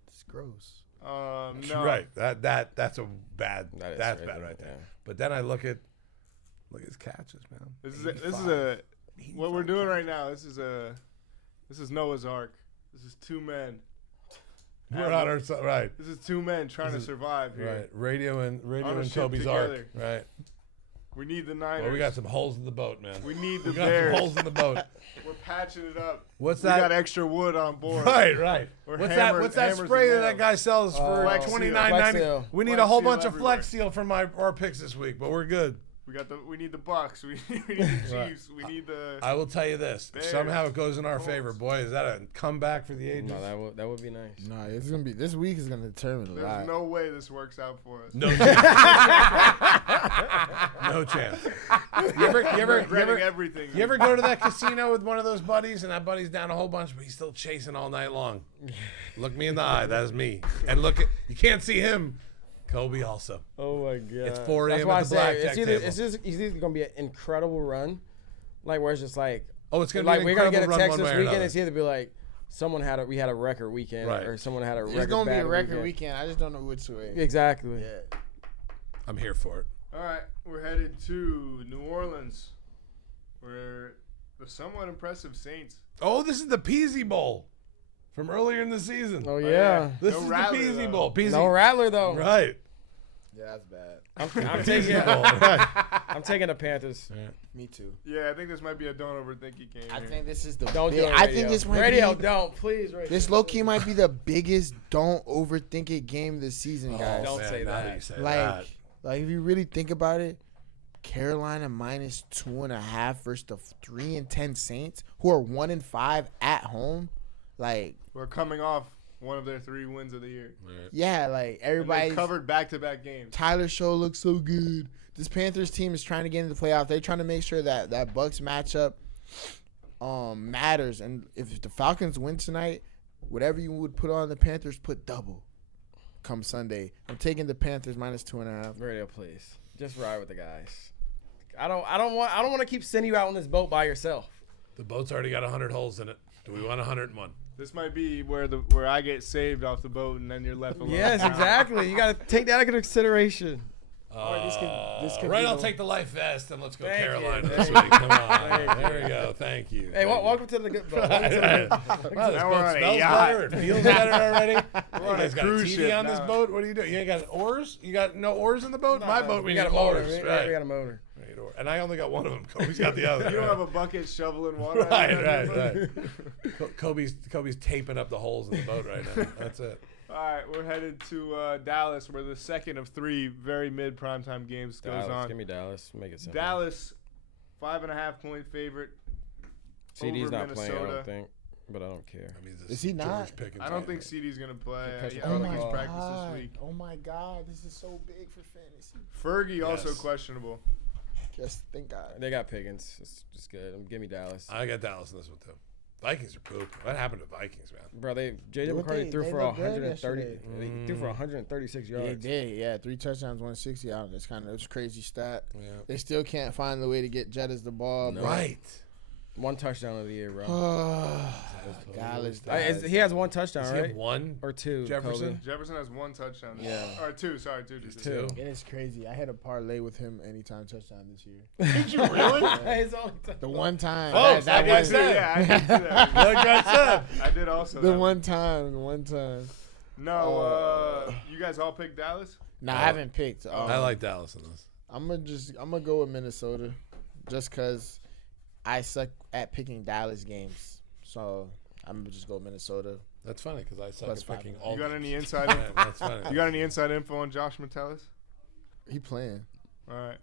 It's gross. No. Right. That's a bad. That is That's crazy, bad right there. yeah. But then I look at his catches, man. This is what we're doing right now. This is Noah's Ark. This is 2 men. We're on our side, right? This is 2 men trying to survive here. Right. Radio and On a ship Toby's Ark. together. Right. We need the Niners. Well, we got some holes in the boat, man. We need the We got Bears. some holes in the boat. We're patching it up. What's We that? got extra wood on board. Right. We're What's hammers that spray and that guy sells for Flex Seal. $29.90? Flex Seal. We need Flex a whole Seal bunch of everywhere. Flex Seal from our picks this week, but we're good. We need the Bucks. We need the Chiefs. We need the. I will tell you this: Bears. somehow it goes in our Colts. favor. Boy, is that a comeback for the ages? No, that would be nice. Nah, it's gonna be this week is gonna determine a There's lot. no way this works out for us. No chance. No chance. You Regretting everything. You ever go to that casino with one of those buddies, and that buddy's down a whole bunch, but he's still chasing all night long? Look me in the eye. That is me. And you can't see him. Kobe also. Oh my god. It's 4 a.m. That's why at I the say blackjack table. it's either gonna be an incredible run, like where it's just like, Oh, it's gonna like be an we're gonna get a incredible run text one this way or weekend. another. It's either be like we had a record weekend, Right. or someone had a record. It's gonna be a bad record weekend. I just don't know which way. Exactly. Yeah. I'm here for it. All right, we're headed to New Orleans, where the somewhat impressive Saints. Oh, this is the Peezy Bowl from earlier in the season. Oh yeah. This No is Rattler, the Peezy though. Bowl. Peezy. No Rattler though. Right. Yeah, that's bad. I'm Peezy taking Bowl. Right. I'm taking the Panthers. Me too. Yeah, I think this might be a don't overthink it game. I here. think this is the. Don't do big, it. I Radio. think this might Radio, be. don't please. Radio. This low key might be the biggest don't overthink it game this season, guys. Don't say now that. you say like if you really think about it, Carolina minus 2.5 versus the 3-10 Saints, who are 1-5 at home. Like, We're coming off one of their 3 wins of the year. yeah, like And everybody they covered back-to-back games. Tyler Show looks so good. This Panthers team is trying to get into the playoff. They're trying to make sure that Bucks matchup matters. And if the Falcons win tonight, whatever you would put on the Panthers, put double. Come Sunday, I'm taking the Panthers minus 2.5. Radio, please. Just ride with the guys. I don't want to keep sending you out on this boat by yourself. The boat's already got 100 holes in it. Do we want 101? This might be where I get saved off the boat and then you're left alone. Yes, exactly. You got to take that into consideration. This could Right, be I'll the- take the life vest and let's go Thank you. Carolina Thank this you. week. Come on. Thank There we go. Thank you. Hey, Thank you. welcome to the good boat. Wow, this Now we're boat on a smells yacht. better. It feels better already. You on guys a got a cruise TV ship on this now. boat? What are you doing? You ain't got oars? You got no oars in the boat? My boat, we We got need a motor. oars. We Right. got a motor. We need oars. And I only got one of them. Kobe's got the other. You don't have a bucket shoveling water. Right. Kobe's taping up the holes in the boat right now. That's it. All right, we're headed to Dallas, where the second of 3 very mid primetime games goes Dallas, on. give me Dallas. Make it simple. Dallas, 5.5 point favorite. CD's over not playing, I Minnesota. don't think, but I don't care. I mean, Is he George not? Pickens I don't guy. think CD's gonna play. Concussion I don't think he's protocol. practiced this week. Oh my God, this is so big for fantasy. Fergie also Yes. questionable. Just thank God. They got Pickens. It's just good. Give me Dallas. I got Dallas in this one, too. Vikings are poop. What happened to Vikings, man? Bro, JJ What McCarthy they- threw they for look good 130. yesterday. He threw for 136 They yards. did, yeah. 3 touchdowns, 160 out. It's a crazy stat. Yeah. They still can't find the way to get Jettas the ball. No. but- Right. 1 touchdown of the year, bro. Dallas. He has 1 touchdown, Does he right? have one? Or 2. Jefferson? Kobe. Jefferson has 1 touchdown. Yeah. Or 2. Sorry, 2. Just 2. It is crazy. I had a parlay with him anytime touchdown this year. Did you really? His only touchdown. The one time. Folks, that like I was said. Yeah, I did see that. Like I said. I did also. the that one time. No, you guys all picked Dallas? No, I haven't picked. I like Dallas in this. I'm gonna go with Minnesota, just cause I suck at picking Dallas games. So I'm gonna just go Minnesota. That's funny because I suck Plus at 5. picking all You got games. any inside? Yeah, that's funny. You got any inside info on Josh Metellus? He playing. All right,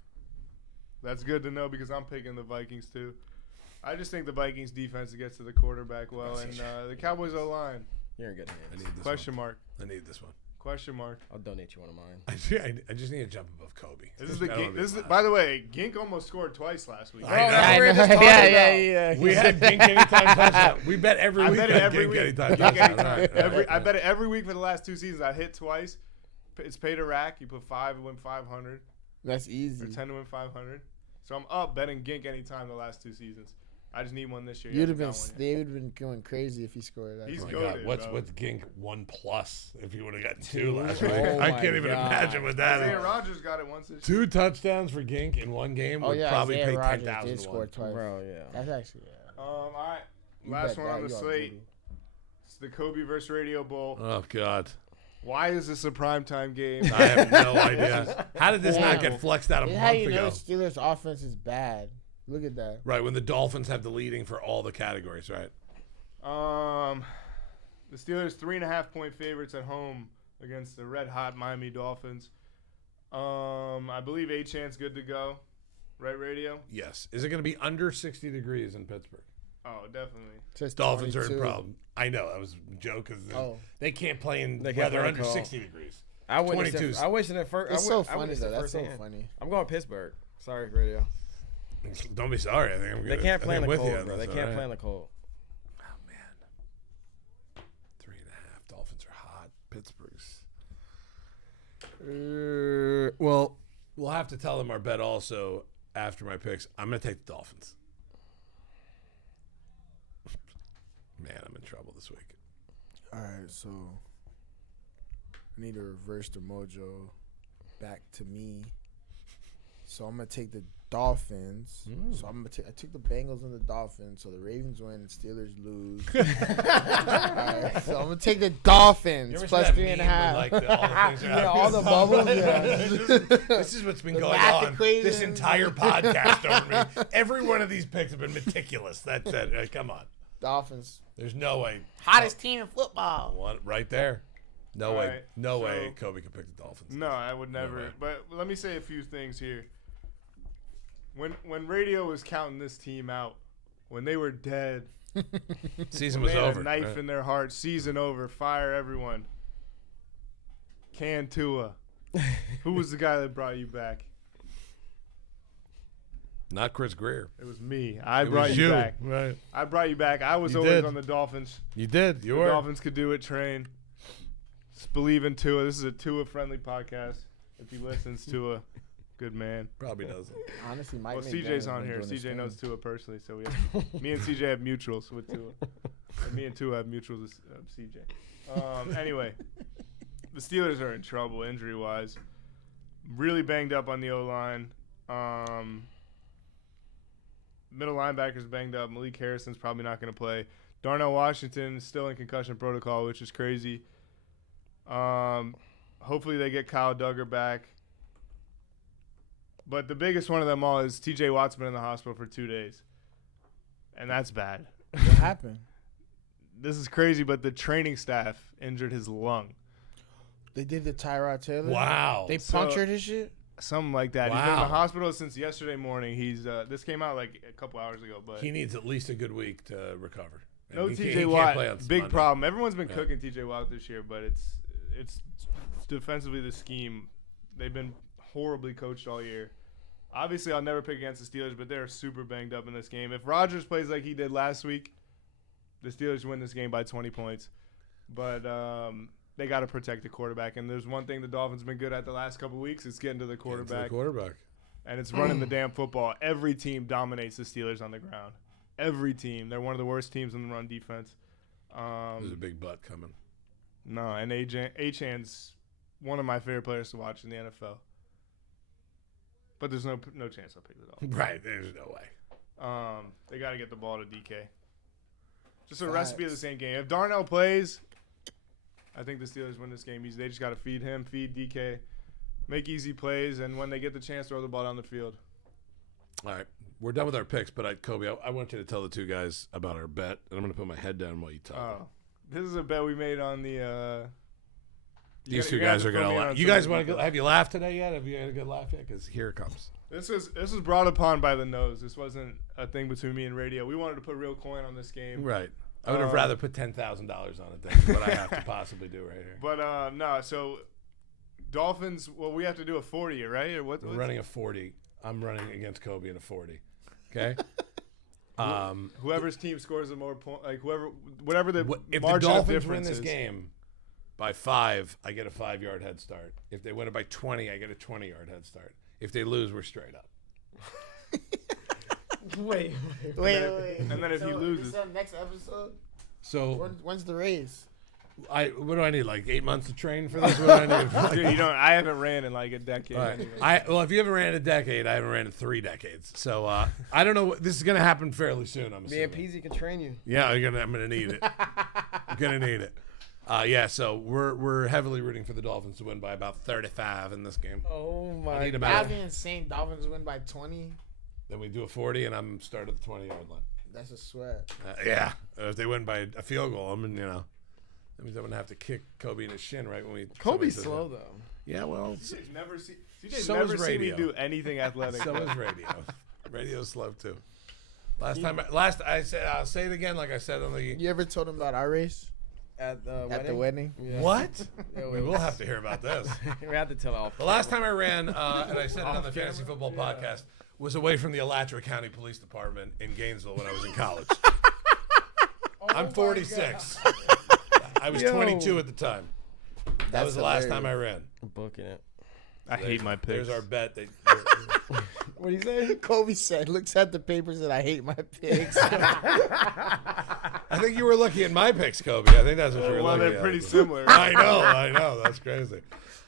that's good to know because I'm picking the Vikings too. I just think the Vikings defense gets to the quarterback well, and the Cowboys O-line. You're in good I hands. need this Question mark. one. I need this one. Question mark. I'll donate you one of mine. I just need to jump above Kobe. This is the I don't Gink. wanna be This is last. by the way, Gink almost scored twice last week. I know. Yeah, we were just talking yeah. We had Gink anytime touchdown. We bet every I week bet on it every Gink week. anytime Gink touchdown. anytime. Right. I bet it every week for the last 2 seasons. I hit twice. It's pay to rack. You put 5 to win 500, That's or easy. 10 to win 500. So I'm up betting Gink anytime the last 2 seasons. I just need one this year. You'd have been. Got one yet. They would have been going crazy if he scored that. He's Oh my goated, God. bro. What's Gink 1+ if he would have gotten 2 Two? last week? Oh I my can't even God. imagine what that Isaiah is. Rodgers got it once this year. 2 touchdowns for Gink in one game Oh would yeah, probably Isaiah pay Rodgers 10,000 did to score 1. twice. Bro, yeah. That's actually All right. You Last bet one on that, the you are slate. voodoo. It's the Kobe versus Radio Bowl. Oh God, Why is this a primetime game? I have no idea. How did this not Damn. get flexed out a This is month how you know ago? Steelers offense is bad. Look at that. Right when the Dolphins have the leading for all the categories, right? The Steelers 3.5-point favorites at home against the red hot Miami Dolphins. I believe A-Chan's good to go. Right, Radio? Yes. Is it going to be under 60 degrees in Pittsburgh? Oh, definitely. It says Dolphins are in 22. problem. I know that was a joke because Oh. they can't play in They can't weather play under cold. 60 degrees. I witnessed 22. it. I wish it first. It's so funny though. That's so funny. I'm going Pittsburgh. Sorry, Radio. Don't be sorry. I think I'm They good. can't I play in think the I'm with you cold, on bro. They this, can't all play in right? the cold. Oh man, 3.5. Dolphins are hot. Pittsburgh's. Well, we'll have to tell them our bet also after my picks. I'm going to take the Dolphins. Man, I'm in trouble this week. All right, so I need to reverse the mojo back to me. So I'm gonna take the Dolphins. So I'm gonna I took the Bengals and the Dolphins. So the Ravens win and Steelers lose. All right, so I'm gonna take the Dolphins plus 3.5. Like all the things Yeah, all the bubbles. Yeah. This is what's been The going math on equation. this entire podcast over me. Every one of these picks have been meticulous. That's it. Come on. Dolphins, There's no way. hottest team in football. One right there. No All way. right, No so- way Kobe could pick the Dolphins. No, I would never. way. But let me say a few things here. When Radio was counting this team out, when they were dead, Season when was they had over. a knife Right. in their heart, season over, fire everyone. Can Tua. Who was the guy that brought you back? Not Chris Greer. It was me. I It brought was you back. Right. I brought you back. I was You always did. on the Dolphins. You did. You The were. Dolphins could do it, train. Just believe in Tua. This is a Tua-friendly podcast. If he listens, Tua, good man. Probably doesn't. Honestly, Mike. Well, CJ's on here. CJ knows Tua personally, so we have, me and CJ have mutuals with Tua. And me and Tua have mutuals with CJ. Anyway, the Steelers are in trouble injury-wise. Really banged up on the O-line. Middle linebacker's banged up. Malik Harrison's probably not going to play. Darnell Washington is still in concussion protocol, which is crazy. Hopefully they get Kyle Duggar back. But the biggest one of them all is T.J. Watt's been in the hospital for 2 days. And that's bad. What happened? This is crazy, but the training staff injured his lung. They did the Tyrod Taylor. Wow. They So- punctured his shit. Something like that. He's been in the Wow. hospital since yesterday morning. He's this came out like a couple hours ago, but He needs at least a good week to recover. And no he T.J. can't Watt. play on Big Monday. problem. Everyone's been Yeah. cooking T.J. Watt this year, but it's defensively the scheme. They've been horribly coached all year. Obviously, I'll never pick against the Steelers, but they're super banged up in this game. If Rodgers plays like he did last week, the Steelers win this game by 20 points. But they got to protect the quarterback. And there's one thing the Dolphins have been good at the last couple weeks. It's getting to the Get into the quarterback. quarterback. And it's running the damn football. Every team dominates the Steelers on the ground. Every team. They're one of the worst teams in the run defense. There's a big butt coming. No, and A-Chan's one of my favorite players to watch in the NFL. But there's no chance I'll pick the Dolphins. Right. There's no way. They got to get the ball to DK. Just a Facts. recipe of the same game. If Darnell plays, I think the Steelers win this game easy. They just got to feed him, feed DK, make easy plays, and when they get the chance, throw the ball down the field. All right. We're done with our picks, but Kobe, I want you to tell the two guys about our bet, and I'm going to put my head down while you talk. Oh, this is a bet we made on the These two guys are gonna laugh. You guys want to go? Have you laughed today yet? Have you had a good laugh yet? Because here it comes. This was brought upon by the nose. This wasn't a thing between me and radio. We wanted to put real coin on this game. Right. I would have rather put $10,000 on it than what I have to possibly do right here. But no, so Dolphins. Well, we have to do a 40, right? Or what? We're running a 40. I'm running against Kobe in a 40. Okay. Whoever's team scores the more points, like whatever the if the margin of Dolphins win difference this is. game by 5, I get a 5-yard head start. If they win it by 20, I get a 20-yard head start. If they lose, we're straight up. Wait. And then if he loses, Is that next episode? So When's the race? what do I need? Like 8 months to train for this? What do I need? dude, I haven't ran in like a decade. All right. Anyway. Well, if you haven't ran in a decade, I haven't ran in 3 decades. So I don't know. This is gonna happen fairly soon. I'm Me assuming. and Peezy can train you. Yeah, I'm gonna need it. I'm gonna need it. Yeah. So we're heavily rooting for the Dolphins to win by about 35 in this game. Oh I my need god. about. That'd be insane. Dolphins win by 20. Then we do a 40, and I'm start at the 20-yard line. That's a sweat. Yeah. If they win by a field goal, that means I'm gonna have to kick Kobe in his shin right when we. Kobe's somebody slow says though. Yeah. Well. CJ's never seen So never is seen me radio. do anything athletic. So is radio. Radio's slow too. I said I'll say it again, like I said on the. You ever told him about our race At the at the wedding? Yeah. What? Yeah, We will have to hear about this. we have to tell all. The last time I ran, and I said it on the Fantasy Football Podcast, was away from the Alachua County Police Department in Gainesville when I was in college. I'm 46. I was 22 at the time. That That's was the last hilarious. time I ran. I'm booking it. I hate my picks. There's our bet. What do you say? Kobe said, looks at the papers and I hate my picks. I think you were looking at my picks, Kobe. I think that's what you were Well, looking they're at. pretty similar. I know. That's crazy.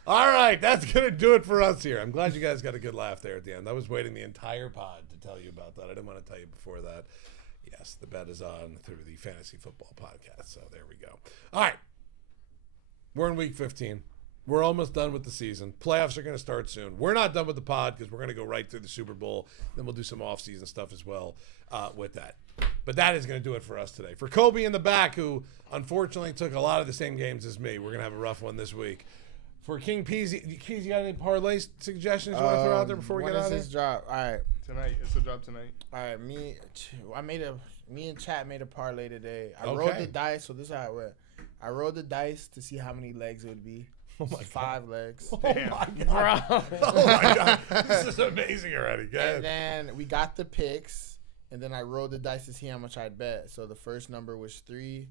All right, that's going to do it for us here. I'm glad you guys got a good laugh there at the end. I was waiting the entire pod to tell you about that. I didn't want to tell you before that. Yes, the bet is on through the Fantasy Football Podcast. So there we go. All right. We're in week 15. We're almost done with the season. Playoffs are going to start soon. We're not done with the pod because we're going to go right through the Super Bowl. Then we'll do some off-season stuff as well with that. But that is going to do it for us today. For Kobe in the back, who unfortunately took a lot of the same games as me, we're going to have a rough one this week. For King Peezy, you got any parlay suggestions you want to throw out there before we when get out does of this here? drop? All right. Tonight, it's a drop tonight. All right, me and Chat made a parlay today. I Okay. rolled the dice, so this is how it went. I rolled the dice to see how many legs it would be. Oh my God. 5 legs. Oh my God. Oh my God. This is amazing already. Go ahead. And then we got the picks, and then I rolled the dice to see how much I'd bet. So the first number was 3,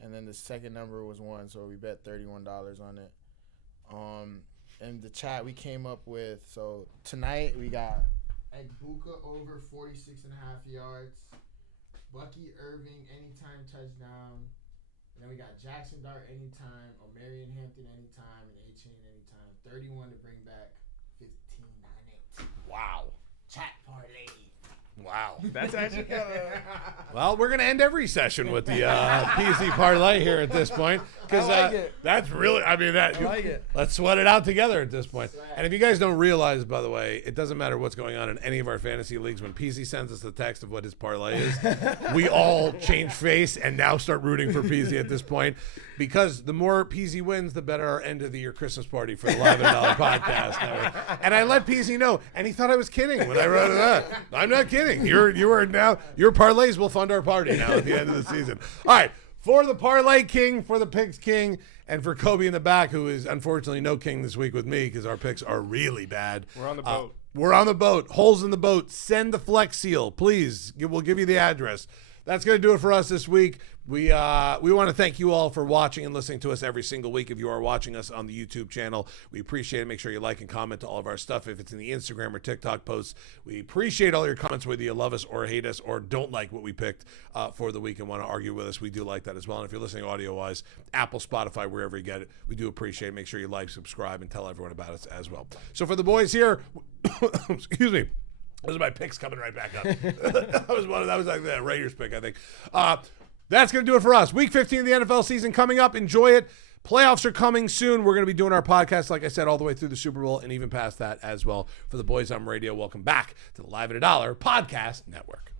and then the second number was 1. So we bet $31 on it. And the chat we came up with. So tonight we got Egbuka over 46.5 yards, Bucky Irving anytime touchdown. And then we got Jackson Dart anytime, O'Marion Hampton anytime, and A-Chain anytime. 31 to bring back 15.98. Wow. Chat parlay. Wow. That's actually kind of. Well, we're going to end every session with the PC parlay here at this point. Because I like it. that's really, I like it. Let's sweat it out together at this point. And if you guys don't realize, by the way, it doesn't matter what's going on in any of our fantasy leagues. When PC sends us the text of what his parlay is, we all change face and now start rooting for PC at this point. Because the more PC wins, the better our end of the year Christmas party for the Live $1 podcast. And I let PC know, and he thought I was kidding when I wrote it up. I'm not kidding. You are now, your parlays will fund our party now at the end of the season. All right. For the parlay king, for the picks king, and for Kobe in the back, who is unfortunately no king this week with me because our picks are really bad. We're on the boat. We're on the boat. Holes in the boat. Send the Flex Seal, please. We'll give you the address. That's going to do it for us this week. We want to thank you all for watching and listening to us every single week. If you are watching us on the YouTube channel, we appreciate it. Make sure you like and comment to all of our stuff. If it's in the Instagram or TikTok posts, we appreciate all your comments, whether you love us or hate us or don't like what we picked for the week and want to argue with us. We do like that as well. And if you're listening audio-wise, Apple, Spotify, wherever you get it, we do appreciate it. Make sure you like, subscribe, and tell everyone about us as well. So for the boys here, excuse me. Those are my picks coming right back up. that was like the Raiders pick, I think. That's going to do it for us. Week 15 of the NFL season coming up. Enjoy it. Playoffs are coming soon. We're going to be doing our podcast, like I said, all the way through the Super Bowl and even past that as well. For the boys on radio, welcome back to the Live at $1 Podcast Network.